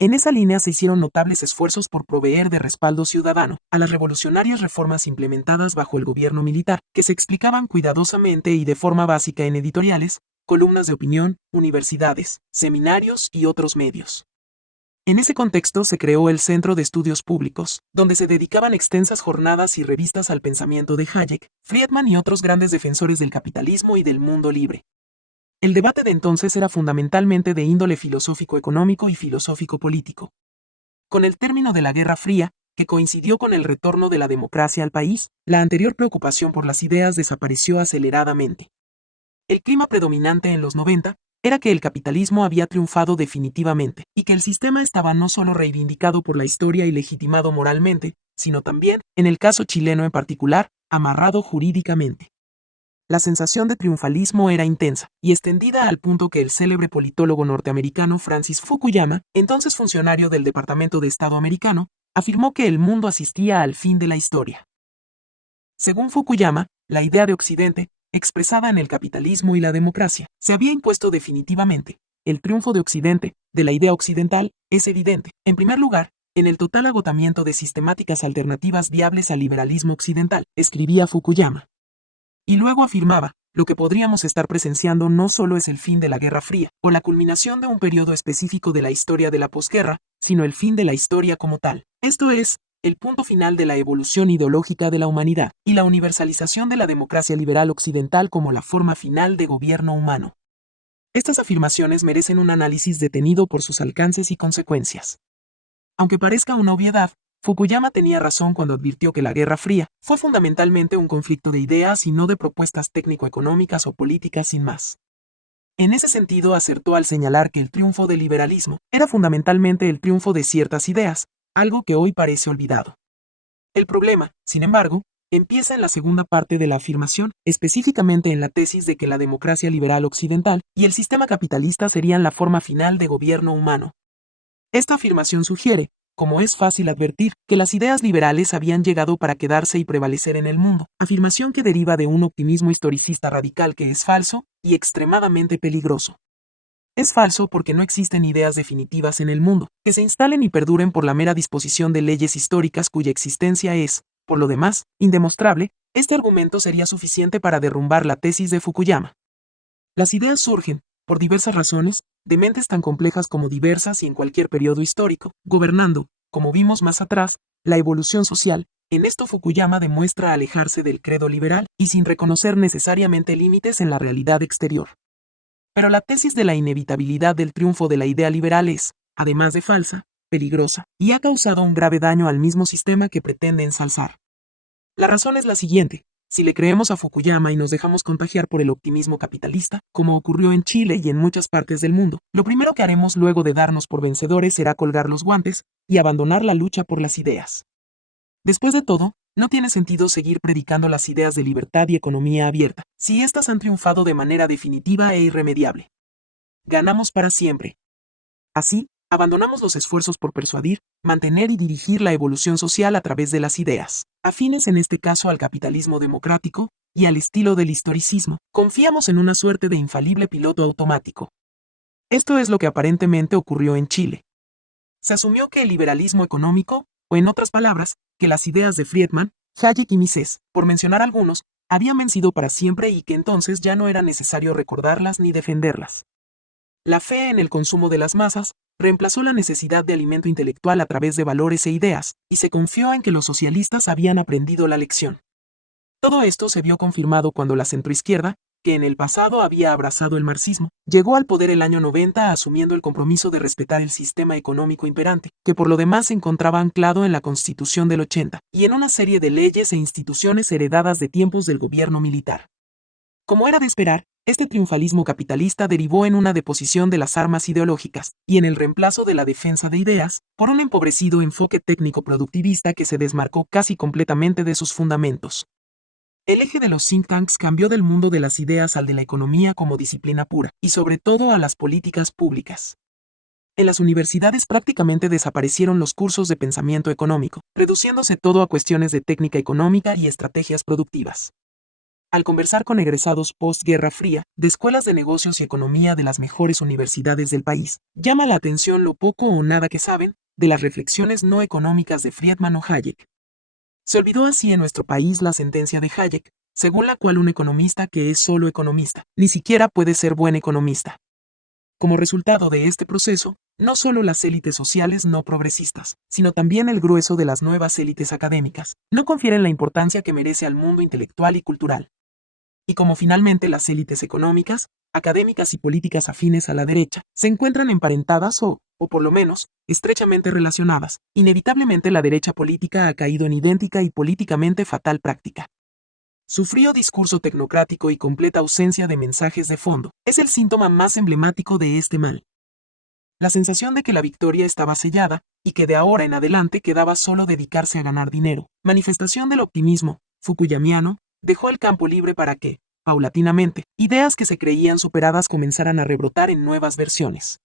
En esa línea se hicieron notables esfuerzos por proveer de respaldo ciudadano a las revolucionarias reformas implementadas bajo el gobierno militar, que se explicaban cuidadosamente y de forma básica en editoriales, columnas de opinión, universidades, seminarios y otros medios. En ese contexto se creó el Centro de Estudios Públicos, donde se dedicaban extensas jornadas y revistas al pensamiento de Hayek, Friedman y otros grandes defensores del capitalismo y del mundo libre. El debate de entonces era fundamentalmente de índole filosófico-económico y filosófico-político. Con el término de la Guerra Fría, que coincidió con el retorno de la democracia al país, la anterior preocupación por las ideas desapareció aceleradamente. El clima predominante en los 90 era que el capitalismo había triunfado definitivamente, y que el sistema estaba no solo reivindicado por la historia y legitimado moralmente, sino también, en el caso chileno en particular, amarrado jurídicamente. La sensación de triunfalismo era intensa y extendida al punto que el célebre politólogo norteamericano Francis Fukuyama, entonces funcionario del Departamento de Estado americano, afirmó que el mundo asistía al fin de la historia. Según Fukuyama, la idea de Occidente, expresada en el capitalismo y la democracia, se había impuesto definitivamente. El triunfo de Occidente, de la idea occidental, es evidente, en primer lugar, en el total agotamiento de sistemáticas alternativas viables al liberalismo occidental, escribía Fukuyama. Y luego afirmaba, lo que podríamos estar presenciando no solo es el fin de la Guerra Fría, o la culminación de un periodo específico de la historia de la posguerra, sino el fin de la historia como tal. Esto es, el punto final de la evolución ideológica de la humanidad, y la universalización de la democracia liberal occidental como la forma final de gobierno humano. Estas afirmaciones merecen un análisis detenido por sus alcances y consecuencias. Aunque parezca una obviedad, Fukuyama tenía razón cuando advirtió que la Guerra Fría fue fundamentalmente un conflicto de ideas y no de propuestas técnico-económicas o políticas sin más. En ese sentido acertó al señalar que el triunfo del liberalismo era fundamentalmente el triunfo de ciertas ideas, algo que hoy parece olvidado. El problema, sin embargo, empieza en la segunda parte de la afirmación, específicamente en la tesis de que la democracia liberal occidental y el sistema capitalista serían la forma final de gobierno humano. Esta afirmación sugiere, como es fácil advertir, que las ideas liberales habían llegado para quedarse y prevalecer en el mundo, afirmación que deriva de un optimismo historicista radical que es falso y extremadamente peligroso. Es falso porque no existen ideas definitivas en el mundo, que se instalen y perduren por la mera disposición de leyes históricas cuya existencia es, por lo demás, indemostrable. Este argumento sería suficiente para derrumbar la tesis de Fukuyama. Las ideas surgen, por diversas razones, de mentes tan complejas como diversas y en cualquier periodo histórico, gobernando, como vimos más atrás, la evolución social. En esto Fukuyama demuestra alejarse del credo liberal y sin reconocer necesariamente límites en la realidad exterior. Pero la tesis de la inevitabilidad del triunfo de la idea liberal es, además de falsa, peligrosa, y ha causado un grave daño al mismo sistema que pretende ensalzar. La razón es la siguiente. Si le creemos a Fukuyama y nos dejamos contagiar por el optimismo capitalista, como ocurrió en Chile y en muchas partes del mundo, lo primero que haremos luego de darnos por vencedores será colgar los guantes y abandonar la lucha por las ideas. Después de todo, no tiene sentido seguir predicando las ideas de libertad y economía abierta, si éstas han triunfado de manera definitiva e irremediable. Ganamos para siempre. Así, abandonamos los esfuerzos por persuadir, mantener y dirigir la evolución social a través de las ideas, afines en este caso al capitalismo democrático y al estilo del historicismo. Confiamos en una suerte de infalible piloto automático. Esto es lo que aparentemente ocurrió en Chile. Se asumió que el liberalismo económico, o en otras palabras, que las ideas de Friedman, Hayek y Mises, por mencionar algunos, habían vencido para siempre y que entonces ya no era necesario recordarlas ni defenderlas. La fe en el consumo de las masas reemplazó la necesidad de alimento intelectual a través de valores e ideas, y se confió en que los socialistas habían aprendido la lección. Todo esto se vio confirmado cuando la centroizquierda, que en el pasado había abrazado el marxismo, llegó al poder el año 90 asumiendo el compromiso de respetar el sistema económico imperante, que por lo demás se encontraba anclado en la Constitución del 80, y en una serie de leyes e instituciones heredadas de tiempos del gobierno militar. Como era de esperar, este triunfalismo capitalista derivó en una deposición de las armas ideológicas y en el reemplazo de la defensa de ideas por un empobrecido enfoque técnico-productivista que se desmarcó casi completamente de sus fundamentos. El eje de los think tanks cambió del mundo de las ideas al de la economía como disciplina pura y sobre todo a las políticas públicas. En las universidades prácticamente desaparecieron los cursos de pensamiento económico, reduciéndose todo a cuestiones de técnica económica y estrategias productivas. Al conversar con egresados post-Guerra Fría, de escuelas de negocios y economía de las mejores universidades del país, llama la atención lo poco o nada que saben de las reflexiones no económicas de Friedman o Hayek. Se olvidó así en nuestro país la sentencia de Hayek, según la cual un economista que es solo economista, ni siquiera puede ser buen economista. Como resultado de este proceso, no solo las élites sociales no progresistas, sino también el grueso de las nuevas élites académicas, no confieren la importancia que merece al mundo intelectual y cultural. Y como finalmente las élites económicas, académicas y políticas afines a la derecha se encuentran emparentadas o por lo menos, estrechamente relacionadas. Inevitablemente la derecha política ha caído en idéntica y políticamente fatal práctica. Su frío discurso tecnocrático y completa ausencia de mensajes de fondo es el síntoma más emblemático de este mal. La sensación de que la victoria estaba sellada y que de ahora en adelante quedaba solo dedicarse a ganar dinero, manifestación del optimismo fukuyamiano, dejó el campo libre para que, paulatinamente, ideas que se creían superadas comenzaran a rebrotar en nuevas versiones.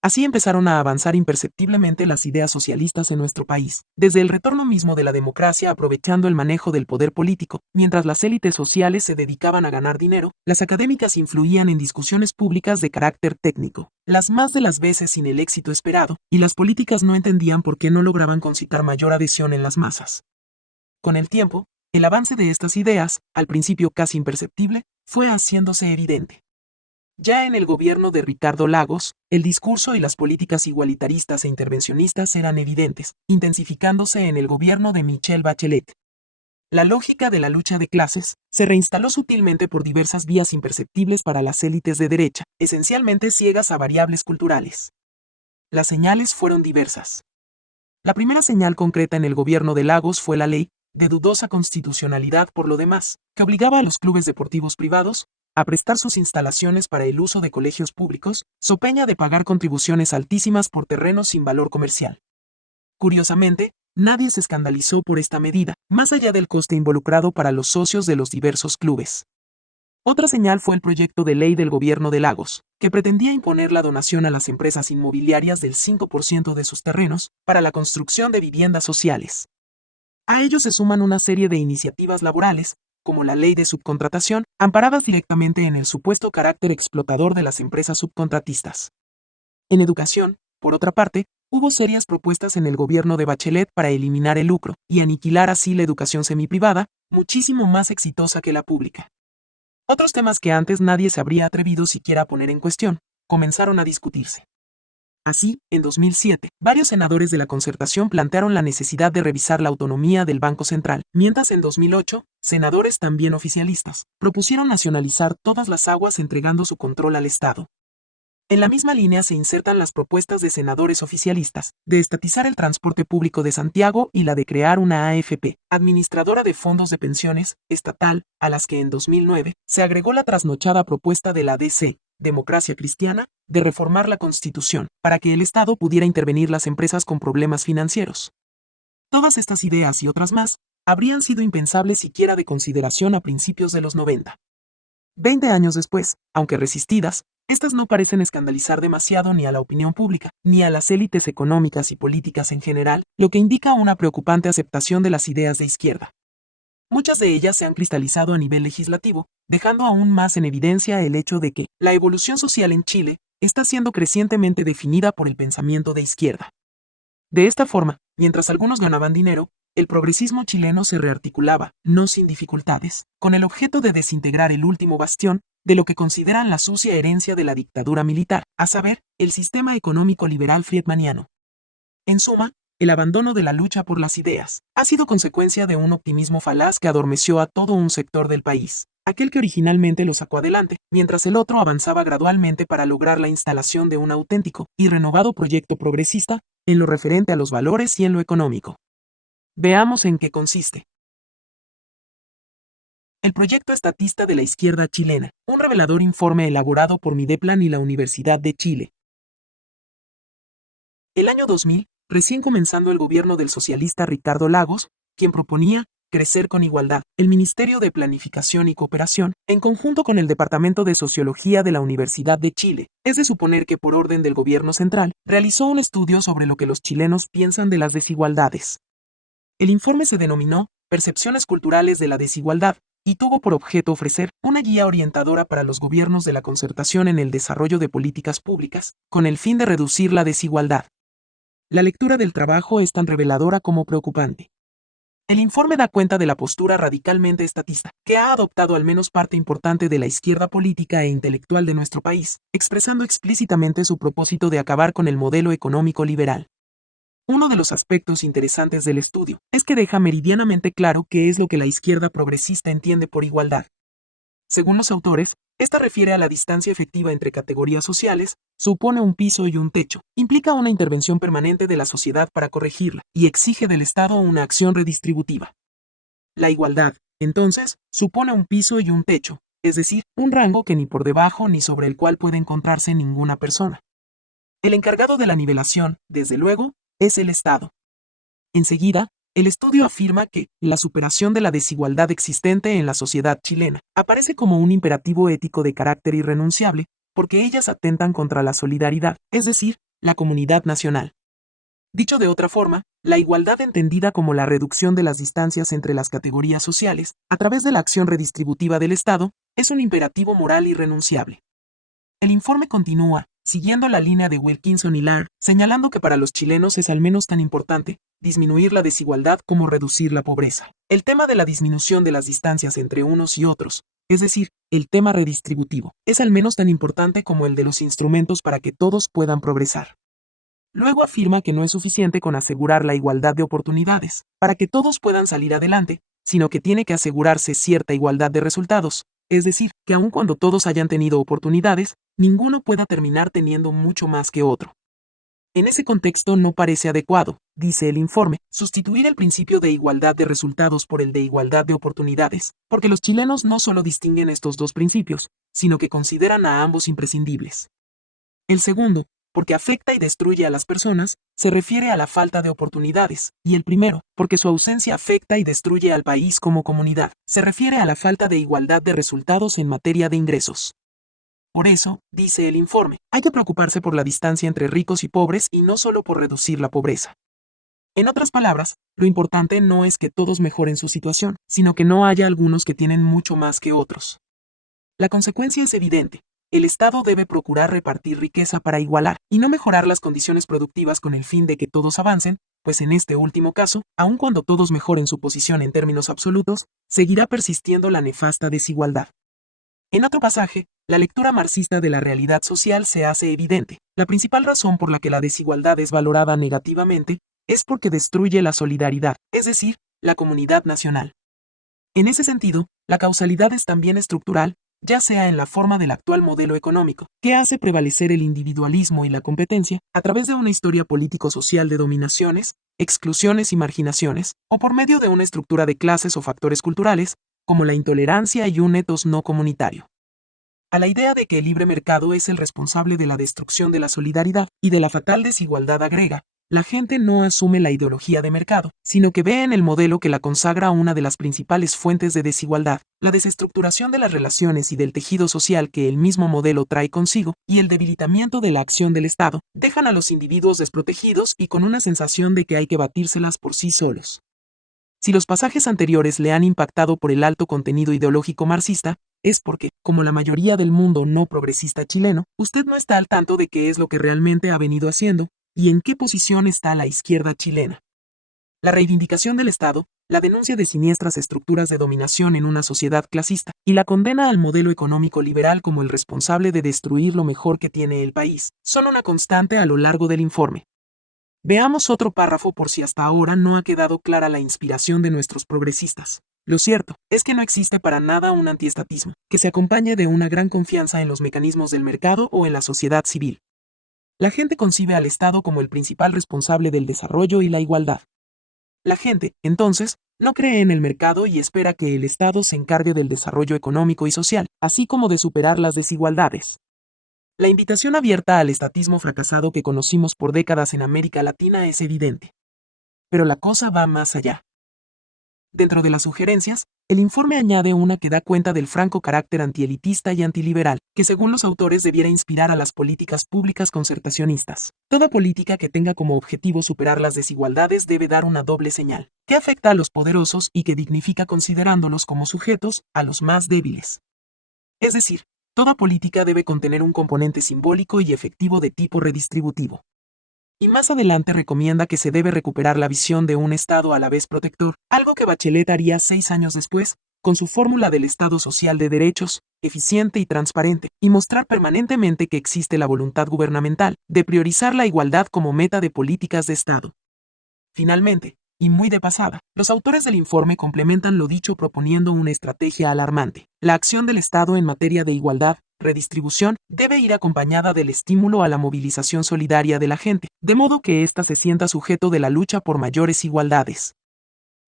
Así empezaron a avanzar imperceptiblemente las ideas socialistas en nuestro país, desde el retorno mismo de la democracia aprovechando el manejo del poder político, mientras las élites sociales se dedicaban a ganar dinero, las académicas influían en discusiones públicas de carácter técnico, las más de las veces sin el éxito esperado, y las políticas no entendían por qué no lograban concitar mayor adhesión en las masas. Con el tiempo, el avance de estas ideas, al principio casi imperceptible, fue haciéndose evidente. Ya en el gobierno de Ricardo Lagos, el discurso y las políticas igualitaristas e intervencionistas eran evidentes, intensificándose en el gobierno de Michelle Bachelet. La lógica de la lucha de clases se reinstaló sutilmente por diversas vías imperceptibles para las élites de derecha, esencialmente ciegas a variables culturales. Las señales fueron diversas. La primera señal concreta en el gobierno de Lagos fue la ley, de dudosa constitucionalidad por lo demás, que obligaba a los clubes deportivos privados a prestar sus instalaciones para el uso de colegios públicos, so peña de pagar contribuciones altísimas por terrenos sin valor comercial. Curiosamente, nadie se escandalizó por esta medida, más allá del coste involucrado para los socios de los diversos clubes. Otra señal fue el proyecto de ley del gobierno de Lagos, que pretendía imponer la donación a las empresas inmobiliarias del 5% de sus terrenos para la construcción de viviendas sociales. A ello se suman una serie de iniciativas laborales, como la ley de subcontratación, amparadas directamente en el supuesto carácter explotador de las empresas subcontratistas. En educación, por otra parte, hubo serias propuestas en el gobierno de Bachelet para eliminar el lucro y aniquilar así la educación semiprivada, muchísimo más exitosa que la pública. Otros temas que antes nadie se habría atrevido siquiera a poner en cuestión, comenzaron a discutirse. Así, en 2007, varios senadores de la Concertación plantearon la necesidad de revisar la autonomía del Banco Central, mientras en 2008, senadores también oficialistas propusieron nacionalizar todas las aguas entregando su control al Estado. En la misma línea se insertan las propuestas de senadores oficialistas de estatizar el transporte público de Santiago y la de crear una AFP, administradora de fondos de pensiones, estatal, a las que en 2009 se agregó la trasnochada propuesta de la DC, Democracia Cristiana, de reformar la Constitución para que el Estado pudiera intervenir las empresas con problemas financieros. Todas estas ideas y otras más habrían sido impensables siquiera de consideración a principios de los 90. 20 años después, aunque resistidas, estas no parecen escandalizar demasiado ni a la opinión pública, ni a las élites económicas y políticas en general, lo que indica una preocupante aceptación de las ideas de izquierda. Muchas de ellas se han cristalizado a nivel legislativo, dejando aún más en evidencia el hecho de que la evolución social en Chile está siendo crecientemente definida por el pensamiento de izquierda. De esta forma, mientras algunos ganaban dinero, el progresismo chileno se rearticulaba, no sin dificultades, con el objeto de desintegrar el último bastión de lo que consideran la sucia herencia de la dictadura militar, a saber, el sistema económico liberal friedmaniano. En suma, el abandono de la lucha por las ideas ha sido consecuencia de un optimismo falaz que adormeció a todo un sector del país, aquel que originalmente lo sacó adelante, mientras el otro avanzaba gradualmente para lograr la instalación de un auténtico y renovado proyecto progresista en lo referente a los valores y en lo económico. Veamos en qué consiste. El proyecto estatista de la izquierda chilena, un revelador informe elaborado por Mideplan y la Universidad de Chile. El año 2000, recién comenzando el gobierno del socialista Ricardo Lagos, quien proponía crecer con igualdad, el Ministerio de Planificación y Cooperación, en conjunto con el Departamento de Sociología de la Universidad de Chile, es de suponer que por orden del gobierno central, realizó un estudio sobre lo que los chilenos piensan de las desigualdades. El informe se denominó Percepciones culturales de la desigualdad y tuvo por objeto ofrecer una guía orientadora para los gobiernos de la Concertación en el desarrollo de políticas públicas, con el fin de reducir la desigualdad. La lectura del trabajo es tan reveladora como preocupante. El informe da cuenta de la postura radicalmente estatista que ha adoptado al menos parte importante de la izquierda política e intelectual de nuestro país, expresando explícitamente su propósito de acabar con el modelo económico liberal. Uno de los aspectos interesantes del estudio es que deja meridianamente claro qué es lo que la izquierda progresista entiende por igualdad. Según los autores, Esta refiere a la distancia efectiva entre categorías sociales, supone un piso y un techo, implica una intervención permanente de la sociedad para corregirla, y exige del Estado una acción redistributiva. La igualdad, entonces, supone un piso y un techo, es decir, un rango que ni por debajo ni sobre el cual puede encontrarse ninguna persona. El encargado de la nivelación, desde luego, es el Estado. Enseguida, el estudio afirma que la superación de la desigualdad existente en la sociedad chilena aparece como un imperativo ético de carácter irrenunciable, porque ellas atentan contra la solidaridad, es decir, la comunidad nacional. Dicho de otra forma, la igualdad entendida como la reducción de las distancias entre las categorías sociales, a través de la acción redistributiva del Estado, es un imperativo moral irrenunciable. El informe continúa, siguiendo la línea de Wilkinson y Laird, señalando que para los chilenos es al menos tan importante disminuir la desigualdad como reducir la pobreza. El tema de la disminución de las distancias entre unos y otros, es decir, el tema redistributivo, es al menos tan importante como el de los instrumentos para que todos puedan progresar. Luego afirma que no es suficiente con asegurar la igualdad de oportunidades, para que todos puedan salir adelante, sino que tiene que asegurarse cierta igualdad de resultados, es decir, que aun cuando todos hayan tenido oportunidades, ninguno pueda terminar teniendo mucho más que otro. En ese contexto no parece adecuado, dice el informe, sustituir el principio de igualdad de resultados por el de igualdad de oportunidades, porque los chilenos no solo distinguen estos dos principios, sino que consideran a ambos imprescindibles. El segundo, porque afecta y destruye a las personas, se refiere a la falta de oportunidades, y el primero, porque su ausencia afecta y destruye al país como comunidad, se refiere a la falta de igualdad de resultados en materia de ingresos. Por eso, dice el informe, hay que preocuparse por la distancia entre ricos y pobres y no solo por reducir la pobreza. En otras palabras, lo importante no es que todos mejoren su situación, sino que no haya algunos que tienen mucho más que otros. La consecuencia es evidente. El Estado debe procurar repartir riqueza para igualar y no mejorar las condiciones productivas con el fin de que todos avancen, pues en este último caso, aun cuando todos mejoren su posición en términos absolutos, seguirá persistiendo la nefasta desigualdad. En otro pasaje, la lectura marxista de la realidad social se hace evidente. La principal razón por la que la desigualdad es valorada negativamente es porque destruye la solidaridad, es decir, la comunidad nacional. En ese sentido, la causalidad es también estructural, ya sea en la forma del actual modelo económico, que hace prevalecer el individualismo y la competencia a través de una historia político-social de dominaciones, exclusiones y marginaciones, o por medio de una estructura de clases o factores culturales, como la intolerancia y un etos no comunitario. A la idea de que el libre mercado es el responsable de la destrucción de la solidaridad y de la fatal desigualdad agrega, la gente no asume la ideología de mercado, sino que ve en el modelo que la consagra una de las principales fuentes de desigualdad, la desestructuración de las relaciones y del tejido social que el mismo modelo trae consigo, y el debilitamiento de la acción del Estado, dejan a los individuos desprotegidos y con una sensación de que hay que batírselas por sí solos. Si los pasajes anteriores le han impactado por el alto contenido ideológico marxista, es porque, como la mayoría del mundo no progresista chileno, usted no está al tanto de qué es lo que realmente ha venido haciendo y en qué posición está la izquierda chilena. La reivindicación del Estado, la denuncia de siniestras estructuras de dominación en una sociedad clasista y la condena al modelo económico liberal como el responsable de destruir lo mejor que tiene el país, son una constante a lo largo del informe. Veamos otro párrafo por si hasta ahora no ha quedado clara la inspiración de nuestros progresistas. Lo cierto es que no existe para nada un antiestatismo que se acompañe de una gran confianza en los mecanismos del mercado o en la sociedad civil. La gente concibe al Estado como el principal responsable del desarrollo y la igualdad. La gente, entonces, no cree en el mercado y espera que el Estado se encargue del desarrollo económico y social, así como de superar las desigualdades. La invitación abierta al estatismo fracasado que conocimos por décadas en América Latina es evidente. Pero la cosa va más allá. Dentro de las sugerencias, el informe añade una que da cuenta del franco carácter antielitista y antiliberal, que según los autores debiera inspirar a las políticas públicas concertacionistas. Toda política que tenga como objetivo superar las desigualdades debe dar una doble señal, que afecta a los poderosos y que dignifica considerándolos como sujetos a los más débiles. Es decir, toda política debe contener un componente simbólico y efectivo de tipo redistributivo. Y más adelante recomienda que se debe recuperar la visión de un Estado a la vez protector, algo que Bachelet haría 6 años después, con su fórmula del Estado social de derechos, eficiente y transparente, y mostrar permanentemente que existe la voluntad gubernamental de priorizar la igualdad como meta de políticas de Estado. Finalmente, Y muy de pasada, los autores del informe complementan lo dicho proponiendo una estrategia alarmante. La acción del Estado en materia de igualdad, redistribución, debe ir acompañada del estímulo a la movilización solidaria de la gente, de modo que ésta se sienta sujeto de la lucha por mayores igualdades.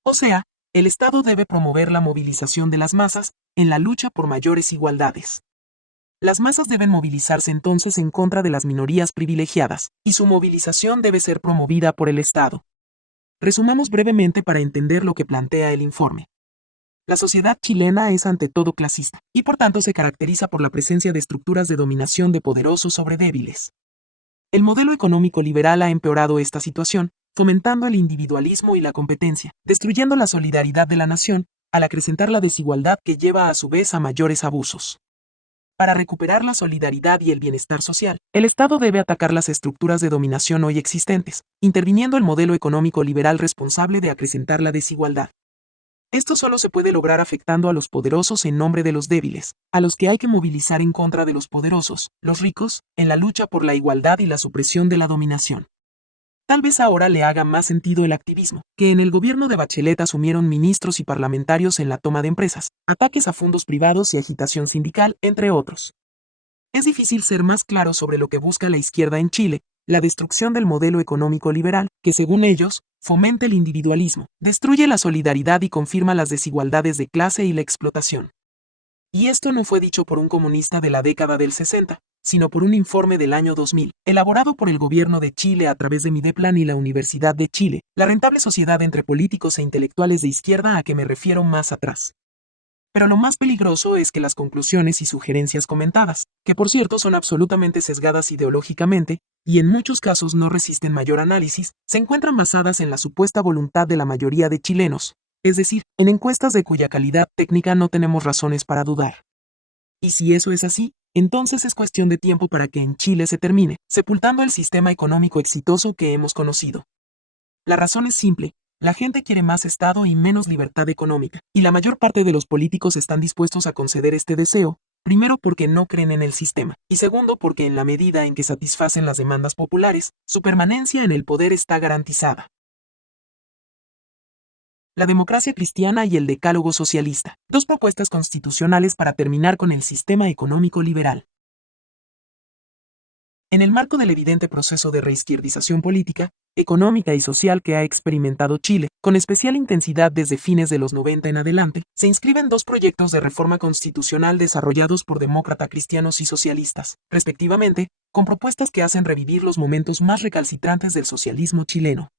O sea, el Estado debe promover la movilización de las masas en la lucha por mayores igualdades. Las masas deben movilizarse entonces en contra de las minorías privilegiadas, y su movilización debe ser promovida por el Estado. Resumamos brevemente para entender lo que plantea el informe. La sociedad chilena es ante todo clasista, y por tanto se caracteriza por la presencia de estructuras de dominación de poderosos sobre débiles. El modelo económico liberal ha empeorado esta situación, fomentando el individualismo y la competencia, destruyendo la solidaridad de la nación, al acrecentar la desigualdad que lleva a su vez a mayores abusos. Para recuperar la solidaridad y el bienestar social, el Estado debe atacar las estructuras de dominación hoy existentes, interviniendo el modelo económico liberal responsable de acrecentar la desigualdad. Esto solo se puede lograr afectando a los poderosos en nombre de los débiles, a los que hay que movilizar en contra de los poderosos, los ricos, en la lucha por la igualdad y la supresión de la dominación. Tal vez ahora le haga más sentido el activismo, que en el gobierno de Bachelet asumieron ministros y parlamentarios en la toma de empresas, ataques a fondos privados y agitación sindical, entre otros. Es difícil ser más claro sobre lo que busca la izquierda en Chile, la destrucción del modelo económico liberal, que según ellos, fomenta el individualismo, destruye la solidaridad y confirma las desigualdades de clase y la explotación. Y esto no fue dicho por un comunista de la década del 60, sino por un informe del año 2000, elaborado por el gobierno de Chile a través de Mideplan y la Universidad de Chile, la rentable sociedad entre políticos e intelectuales de izquierda a que me refiero más atrás. Pero lo más peligroso es que las conclusiones y sugerencias comentadas, que por cierto son absolutamente sesgadas ideológicamente, y en muchos casos no resisten mayor análisis, se encuentran basadas en la supuesta voluntad de la mayoría de chilenos, es decir, en encuestas de cuya calidad técnica no tenemos razones para dudar. Y si eso es así, entonces es cuestión de tiempo para que en Chile se termine, sepultando el sistema económico exitoso que hemos conocido. La razón es simple, la gente quiere más Estado y menos libertad económica, y la mayor parte de los políticos están dispuestos a conceder este deseo, primero porque no creen en el sistema, y segundo porque en la medida en que satisfacen las demandas populares, su permanencia en el poder está garantizada. La democracia cristiana y el decálogo socialista, dos propuestas constitucionales para terminar con el sistema económico liberal. En el marco del evidente proceso de reizquierdización política, económica y social que ha experimentado Chile, con especial intensidad desde fines de los 90 en adelante, se inscriben dos proyectos de reforma constitucional desarrollados por demócratas cristianos y socialistas, respectivamente, con propuestas que hacen revivir los momentos más recalcitrantes del socialismo chileno.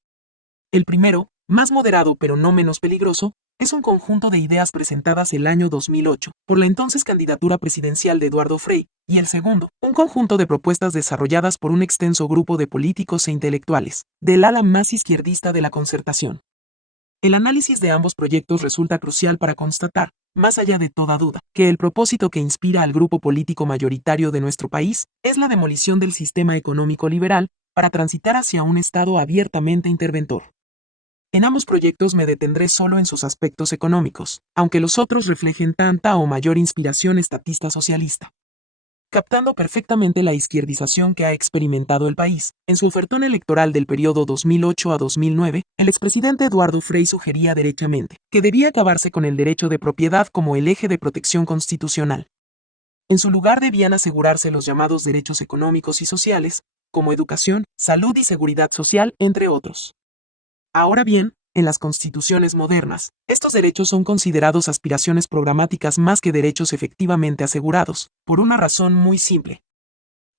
El primero, más moderado pero no menos peligroso, es un conjunto de ideas presentadas el año 2008 por la entonces candidatura presidencial de Eduardo Frei, y el segundo, un conjunto de propuestas desarrolladas por un extenso grupo de políticos e intelectuales, del ala más izquierdista de la Concertación. El análisis de ambos proyectos resulta crucial para constatar, más allá de toda duda, que el propósito que inspira al grupo político mayoritario de nuestro país es la demolición del sistema económico liberal para transitar hacia un Estado abiertamente interventor. En ambos proyectos me detendré solo en sus aspectos económicos, aunque los otros reflejen tanta o mayor inspiración estatista socialista. Captando perfectamente la izquierdización que ha experimentado el país, en su ofertón electoral del periodo 2008 a 2009, el expresidente Eduardo Frei sugería derechamente que debía acabarse con el derecho de propiedad como el eje de protección constitucional. En su lugar debían asegurarse los llamados derechos económicos y sociales, como educación, salud y seguridad social, entre otros. Ahora bien, en las constituciones modernas, estos derechos son considerados aspiraciones programáticas más que derechos efectivamente asegurados, por una razón muy simple.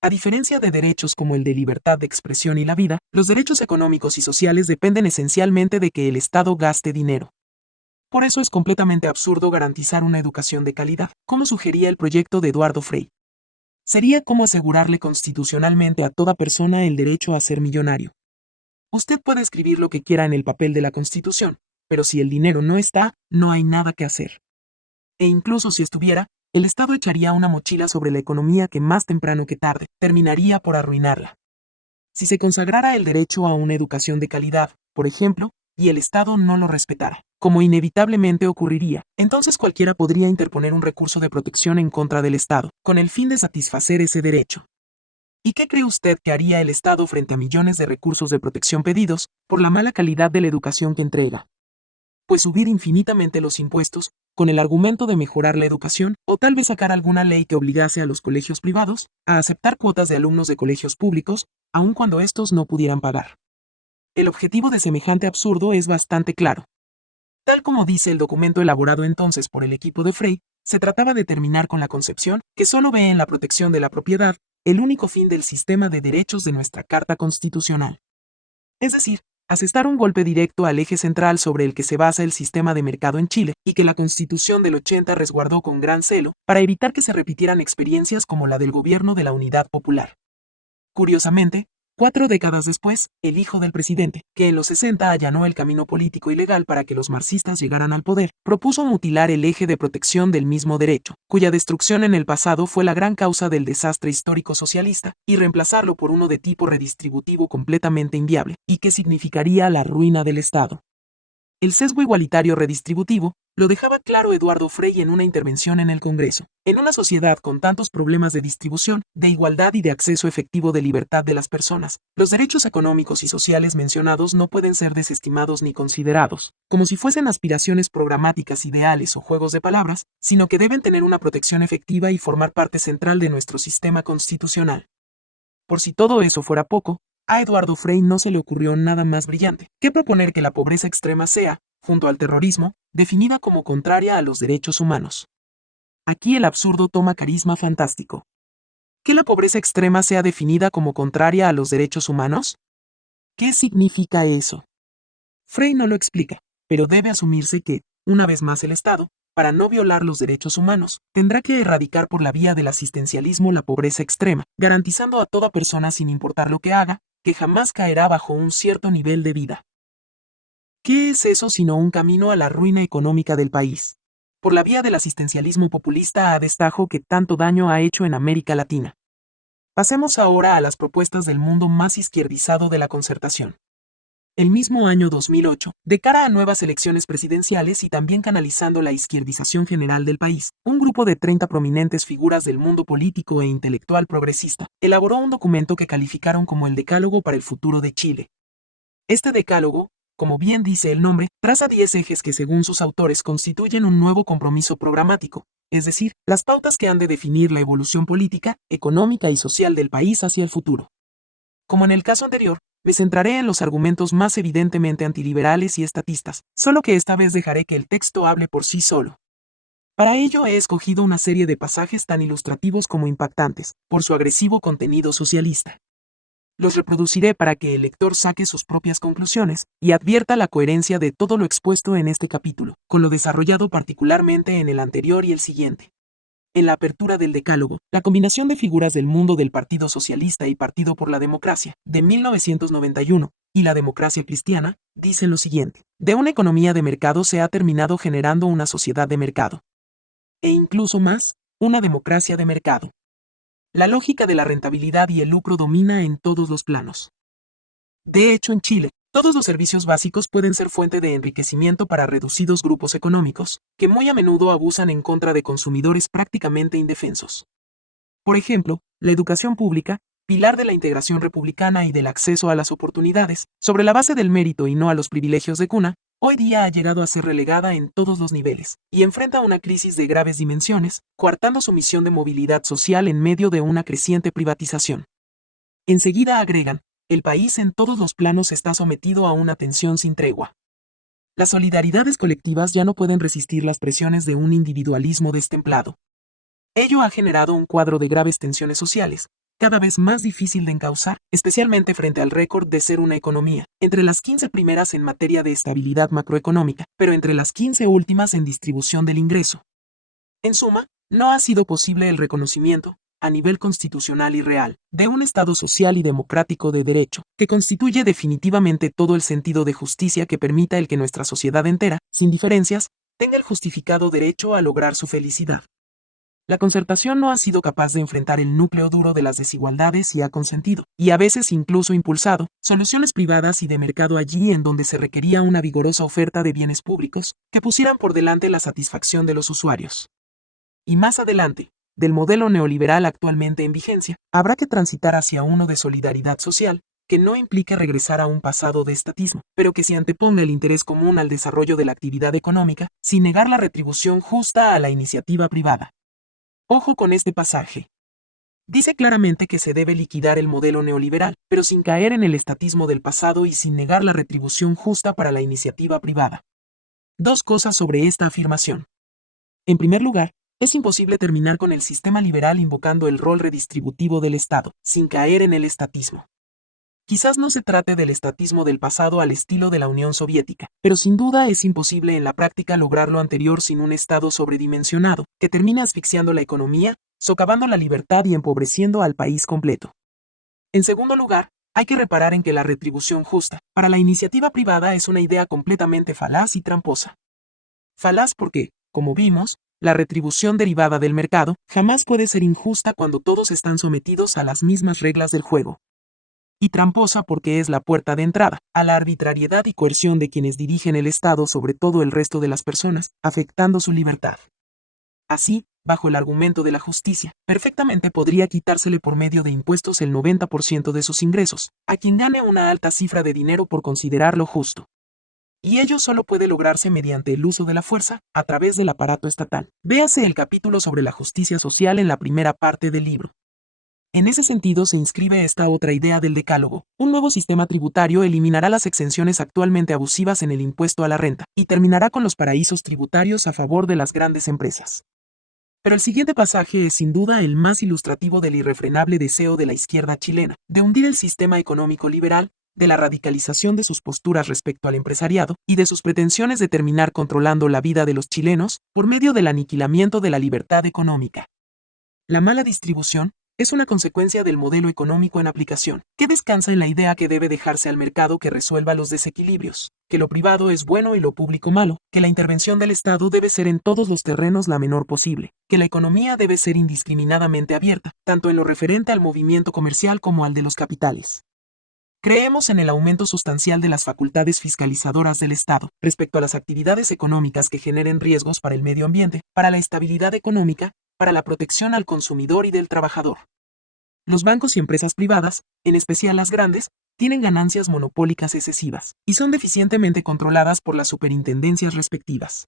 A diferencia de derechos como el de libertad de expresión y la vida, los derechos económicos y sociales dependen esencialmente de que el Estado gaste dinero. Por eso es completamente absurdo garantizar una educación de calidad, como sugería el proyecto de Eduardo Frei. Sería como asegurarle constitucionalmente a toda persona el derecho a ser millonario. Usted puede escribir lo que quiera en el papel de la Constitución, pero si el dinero no está, no hay nada que hacer. E incluso si estuviera, el Estado echaría una mochila sobre la economía que más temprano que tarde terminaría por arruinarla. Si se consagrara el derecho a una educación de calidad, por ejemplo, y el Estado no lo respetara, como inevitablemente ocurriría, entonces cualquiera podría interponer un recurso de protección en contra del Estado, con el fin de satisfacer ese derecho. ¿Y qué cree usted que haría el Estado frente a millones de recursos de protección pedidos por la mala calidad de la educación que entrega? Pues subir infinitamente los impuestos, con el argumento de mejorar la educación, o tal vez sacar alguna ley que obligase a los colegios privados a aceptar cuotas de alumnos de colegios públicos, aun cuando estos no pudieran pagar. El objetivo de semejante absurdo es bastante claro. Tal como dice el documento elaborado entonces por el equipo de Frey, se trataba de terminar con la concepción que solo ve en la protección de la propiedad el único fin del sistema de derechos de nuestra Carta Constitucional. Es decir, asestar un golpe directo al eje central sobre el que se basa el sistema de mercado en Chile y que la Constitución del 80 resguardó con gran celo para evitar que se repitieran experiencias como la del gobierno de la Unidad Popular. Curiosamente, 4 décadas después, el hijo del presidente, que en los 60 allanó el camino político y legal para que los marxistas llegaran al poder, propuso mutilar el eje de protección del mismo derecho, cuya destrucción en el pasado fue la gran causa del desastre histórico socialista, y reemplazarlo por uno de tipo redistributivo completamente inviable, y que significaría la ruina del Estado. El sesgo igualitario redistributivo lo dejaba claro Eduardo Frei en una intervención en el Congreso. En una sociedad con tantos problemas de distribución, de igualdad y de acceso efectivo de libertad de las personas, los derechos económicos y sociales mencionados no pueden ser desestimados ni considerados como si fuesen aspiraciones programáticas ideales o juegos de palabras, sino que deben tener una protección efectiva y formar parte central de nuestro sistema constitucional. Por si todo eso fuera poco, a Eduardo Frei no se le ocurrió nada más brillante que proponer que la pobreza extrema sea, junto al terrorismo, definida como contraria a los derechos humanos. Aquí el absurdo toma carisma fantástico. ¿Que la pobreza extrema sea definida como contraria a los derechos humanos? ¿Qué significa eso? Frei no lo explica, pero debe asumirse que, una vez más el Estado, para no violar los derechos humanos, tendrá que erradicar por la vía del asistencialismo la pobreza extrema, garantizando a toda persona sin importar lo que haga, que jamás caerá bajo un cierto nivel de vida. ¿Qué es eso sino un camino a la ruina económica del país? Por la vía del asistencialismo populista a destajo que tanto daño ha hecho en América Latina. Pasemos ahora a las propuestas del mundo más izquierdizado de la concertación. El mismo año 2008, de cara a nuevas elecciones presidenciales y también canalizando la izquierdización general del país, un grupo de 30 prominentes figuras del mundo político e intelectual progresista elaboró un documento que calificaron como el Decálogo para el futuro de Chile. Este decálogo, como bien dice el nombre, traza 10 ejes que según sus autores constituyen un nuevo compromiso programático, es decir, las pautas que han de definir la evolución política, económica y social del país hacia el futuro. Como en el caso anterior, me centraré en los argumentos más evidentemente antiliberales y estatistas, solo que esta vez dejaré que el texto hable por sí solo. Para ello he escogido una serie de pasajes tan ilustrativos como impactantes, por su agresivo contenido socialista. Los reproduciré para que el lector saque sus propias conclusiones y advierta la coherencia de todo lo expuesto en este capítulo, con lo desarrollado particularmente en el anterior y el siguiente. En la apertura del Decálogo, la combinación de figuras del mundo del Partido Socialista y Partido por la Democracia, de 1991, y la democracia cristiana, dicen lo siguiente: de una economía de mercado se ha terminado generando una sociedad de mercado. E incluso más, una democracia de mercado. La lógica de la rentabilidad y el lucro domina en todos los planos. De hecho, en Chile, todos los servicios básicos pueden ser fuente de enriquecimiento para reducidos grupos económicos, que muy a menudo abusan en contra de consumidores prácticamente indefensos. Por ejemplo, la educación pública, pilar de la integración republicana y del acceso a las oportunidades, sobre la base del mérito y no a los privilegios de cuna, hoy día ha llegado a ser relegada en todos los niveles, y enfrenta una crisis de graves dimensiones, coartando su misión de movilidad social en medio de una creciente privatización. Enseguida agregan, el país en todos los planos está sometido a una tensión sin tregua. Las solidaridades colectivas ya no pueden resistir las presiones de un individualismo destemplado. Ello ha generado un cuadro de graves tensiones sociales, cada vez más difícil de encauzar, especialmente frente al récord de ser una economía, entre las 15 primeras en materia de estabilidad macroeconómica, pero entre las 15 últimas en distribución del ingreso. En suma, no ha sido posible el reconocimiento, a nivel constitucional y real, de un Estado social y democrático de derecho, que constituye definitivamente todo el sentido de justicia que permita el que nuestra sociedad entera, sin diferencias, tenga el justificado derecho a lograr su felicidad. La concertación no ha sido capaz de enfrentar el núcleo duro de las desigualdades y ha consentido, y a veces incluso impulsado, soluciones privadas y de mercado allí en donde se requería una vigorosa oferta de bienes públicos, que pusieran por delante la satisfacción de los usuarios. Y más adelante, del modelo neoliberal actualmente en vigencia, habrá que transitar hacia uno de solidaridad social, que no implique regresar a un pasado de estatismo, pero que se anteponga el interés común al desarrollo de la actividad económica, sin negar la retribución justa a la iniciativa privada. Ojo con este pasaje. Dice claramente que se debe liquidar el modelo neoliberal, pero sin caer en el estatismo del pasado y sin negar la retribución justa para la iniciativa privada. Dos cosas sobre esta afirmación. En primer lugar, es imposible terminar con el sistema liberal invocando el rol redistributivo del Estado, sin caer en el estatismo. Quizás no se trate del estatismo del pasado al estilo de la Unión Soviética, pero sin duda es imposible en la práctica lograr lo anterior sin un Estado sobredimensionado, que termine asfixiando la economía, socavando la libertad y empobreciendo al país completo. En segundo lugar, hay que reparar en que la retribución justa para la iniciativa privada es una idea completamente falaz y tramposa. Falaz porque, como vimos, la retribución derivada del mercado jamás puede ser injusta cuando todos están sometidos a las mismas reglas del juego. Y tramposa porque es la puerta de entrada a la arbitrariedad y coerción de quienes dirigen el Estado sobre todo el resto de las personas, afectando su libertad. Así, bajo el argumento de la justicia, perfectamente podría quitársele por medio de impuestos el 90% de sus ingresos, a quien gane una alta cifra de dinero por considerarlo justo. Y ello solo puede lograrse mediante el uso de la fuerza, a través del aparato estatal. Véase el capítulo sobre la justicia social en la primera parte del libro. En ese sentido se inscribe esta otra idea del decálogo. Un nuevo sistema tributario eliminará las exenciones actualmente abusivas en el impuesto a la renta, y terminará con los paraísos tributarios a favor de las grandes empresas. Pero el siguiente pasaje es sin duda el más ilustrativo del irrefrenable deseo de la izquierda chilena, de hundir el sistema económico liberal, de la radicalización de sus posturas respecto al empresariado, y de sus pretensiones de terminar controlando la vida de los chilenos, por medio del aniquilamiento de la libertad económica. La mala distribución es una consecuencia del modelo económico en aplicación, que descansa en la idea que debe dejarse al mercado que resuelva los desequilibrios, que lo privado es bueno y lo público malo, que la intervención del Estado debe ser en todos los terrenos la menor posible, que la economía debe ser indiscriminadamente abierta, tanto en lo referente al movimiento comercial como al de los capitales. Creemos en el aumento sustancial de las facultades fiscalizadoras del Estado respecto a las actividades económicas que generen riesgos para el medio ambiente, para la estabilidad económica, para la protección al consumidor y del trabajador. Los bancos y empresas privadas, en especial las grandes, tienen ganancias monopólicas excesivas y son deficientemente controladas por las superintendencias respectivas.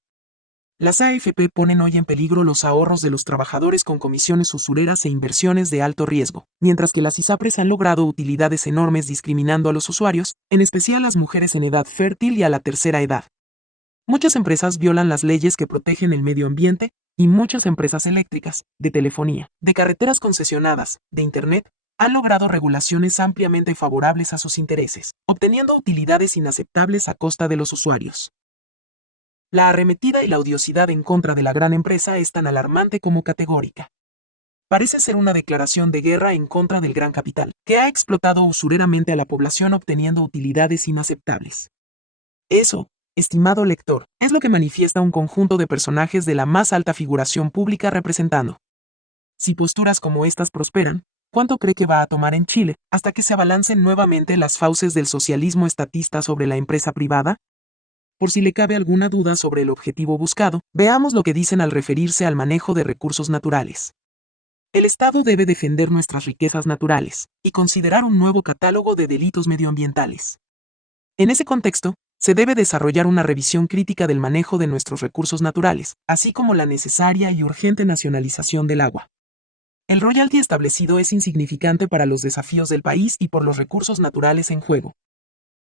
Las AFP ponen hoy en peligro los ahorros de los trabajadores con comisiones usureras e inversiones de alto riesgo, mientras que las ISAPRES han logrado utilidades enormes discriminando a los usuarios, en especial las mujeres en edad fértil y a la tercera edad. Muchas empresas violan las leyes que protegen el medio ambiente, y muchas empresas eléctricas, de telefonía, de carreteras concesionadas, de Internet, han logrado regulaciones ampliamente favorables a sus intereses, obteniendo utilidades inaceptables a costa de los usuarios. La arremetida y la odiosidad en contra de la gran empresa es tan alarmante como categórica. Parece ser una declaración de guerra en contra del gran capital, que ha explotado usureramente a la población obteniendo utilidades inaceptables. Eso, estimado lector, es lo que manifiesta un conjunto de personajes de la más alta figuración pública representando. Si posturas como estas prosperan, ¿cuánto cree que va a tomar en Chile hasta que se abalancen nuevamente las fauces del socialismo estatista sobre la empresa privada? Por si le cabe alguna duda sobre el objetivo buscado, veamos lo que dicen al referirse al manejo de recursos naturales. El Estado debe defender nuestras riquezas naturales y considerar un nuevo catálogo de delitos medioambientales. En ese contexto, se debe desarrollar una revisión crítica del manejo de nuestros recursos naturales, así como la necesaria y urgente nacionalización del agua. El royalty establecido es insignificante para los desafíos del país y por los recursos naturales en juego.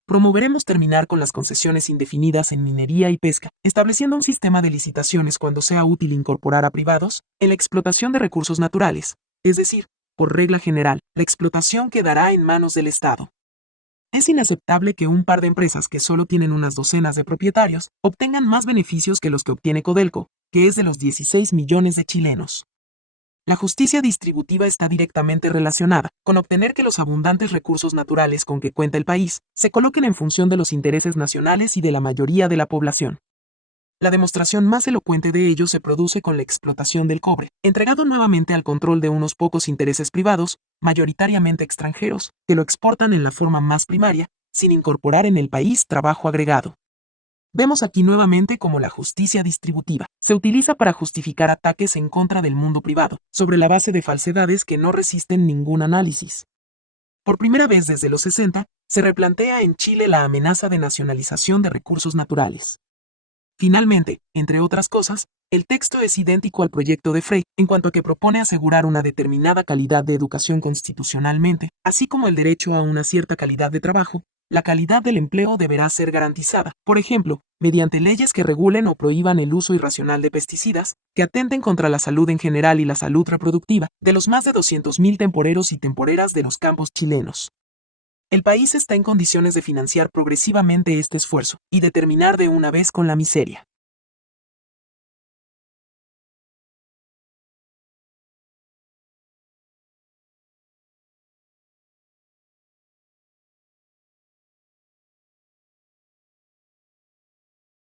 Promoveremos terminar con las concesiones indefinidas en minería y pesca, estableciendo un sistema de licitaciones cuando sea útil incorporar a privados en la explotación de recursos naturales, es decir, por regla general, la explotación quedará en manos del Estado. Es inaceptable que un par de empresas que solo tienen unas docenas de propietarios obtengan más beneficios que los que obtiene Codelco, que es de los 16 millones de chilenos. La justicia distributiva está directamente relacionada con obtener que los abundantes recursos naturales con que cuenta el país se coloquen en función de los intereses nacionales y de la mayoría de la población. La demostración más elocuente de ello se produce con la explotación del cobre, entregado nuevamente al control de unos pocos intereses privados, mayoritariamente extranjeros, que lo exportan en la forma más primaria, sin incorporar en el país trabajo agregado. Vemos aquí nuevamente cómo la justicia distributiva se utiliza para justificar ataques en contra del mundo privado, sobre la base de falsedades que no resisten ningún análisis. Por primera vez desde los 60, se replantea en Chile la amenaza de nacionalización de recursos naturales. Finalmente, entre otras cosas, el texto es idéntico al proyecto de Frey en cuanto a que propone asegurar una determinada calidad de educación constitucionalmente, así como el derecho a una cierta calidad de trabajo. La calidad del empleo deberá ser garantizada, por ejemplo, mediante leyes que regulen o prohíban el uso irracional de pesticidas, que atenten contra la salud en general y la salud reproductiva de los más de 200.000 temporeros y temporeras de los campos chilenos. El país está en condiciones de financiar progresivamente este esfuerzo y de terminar de una vez con la miseria.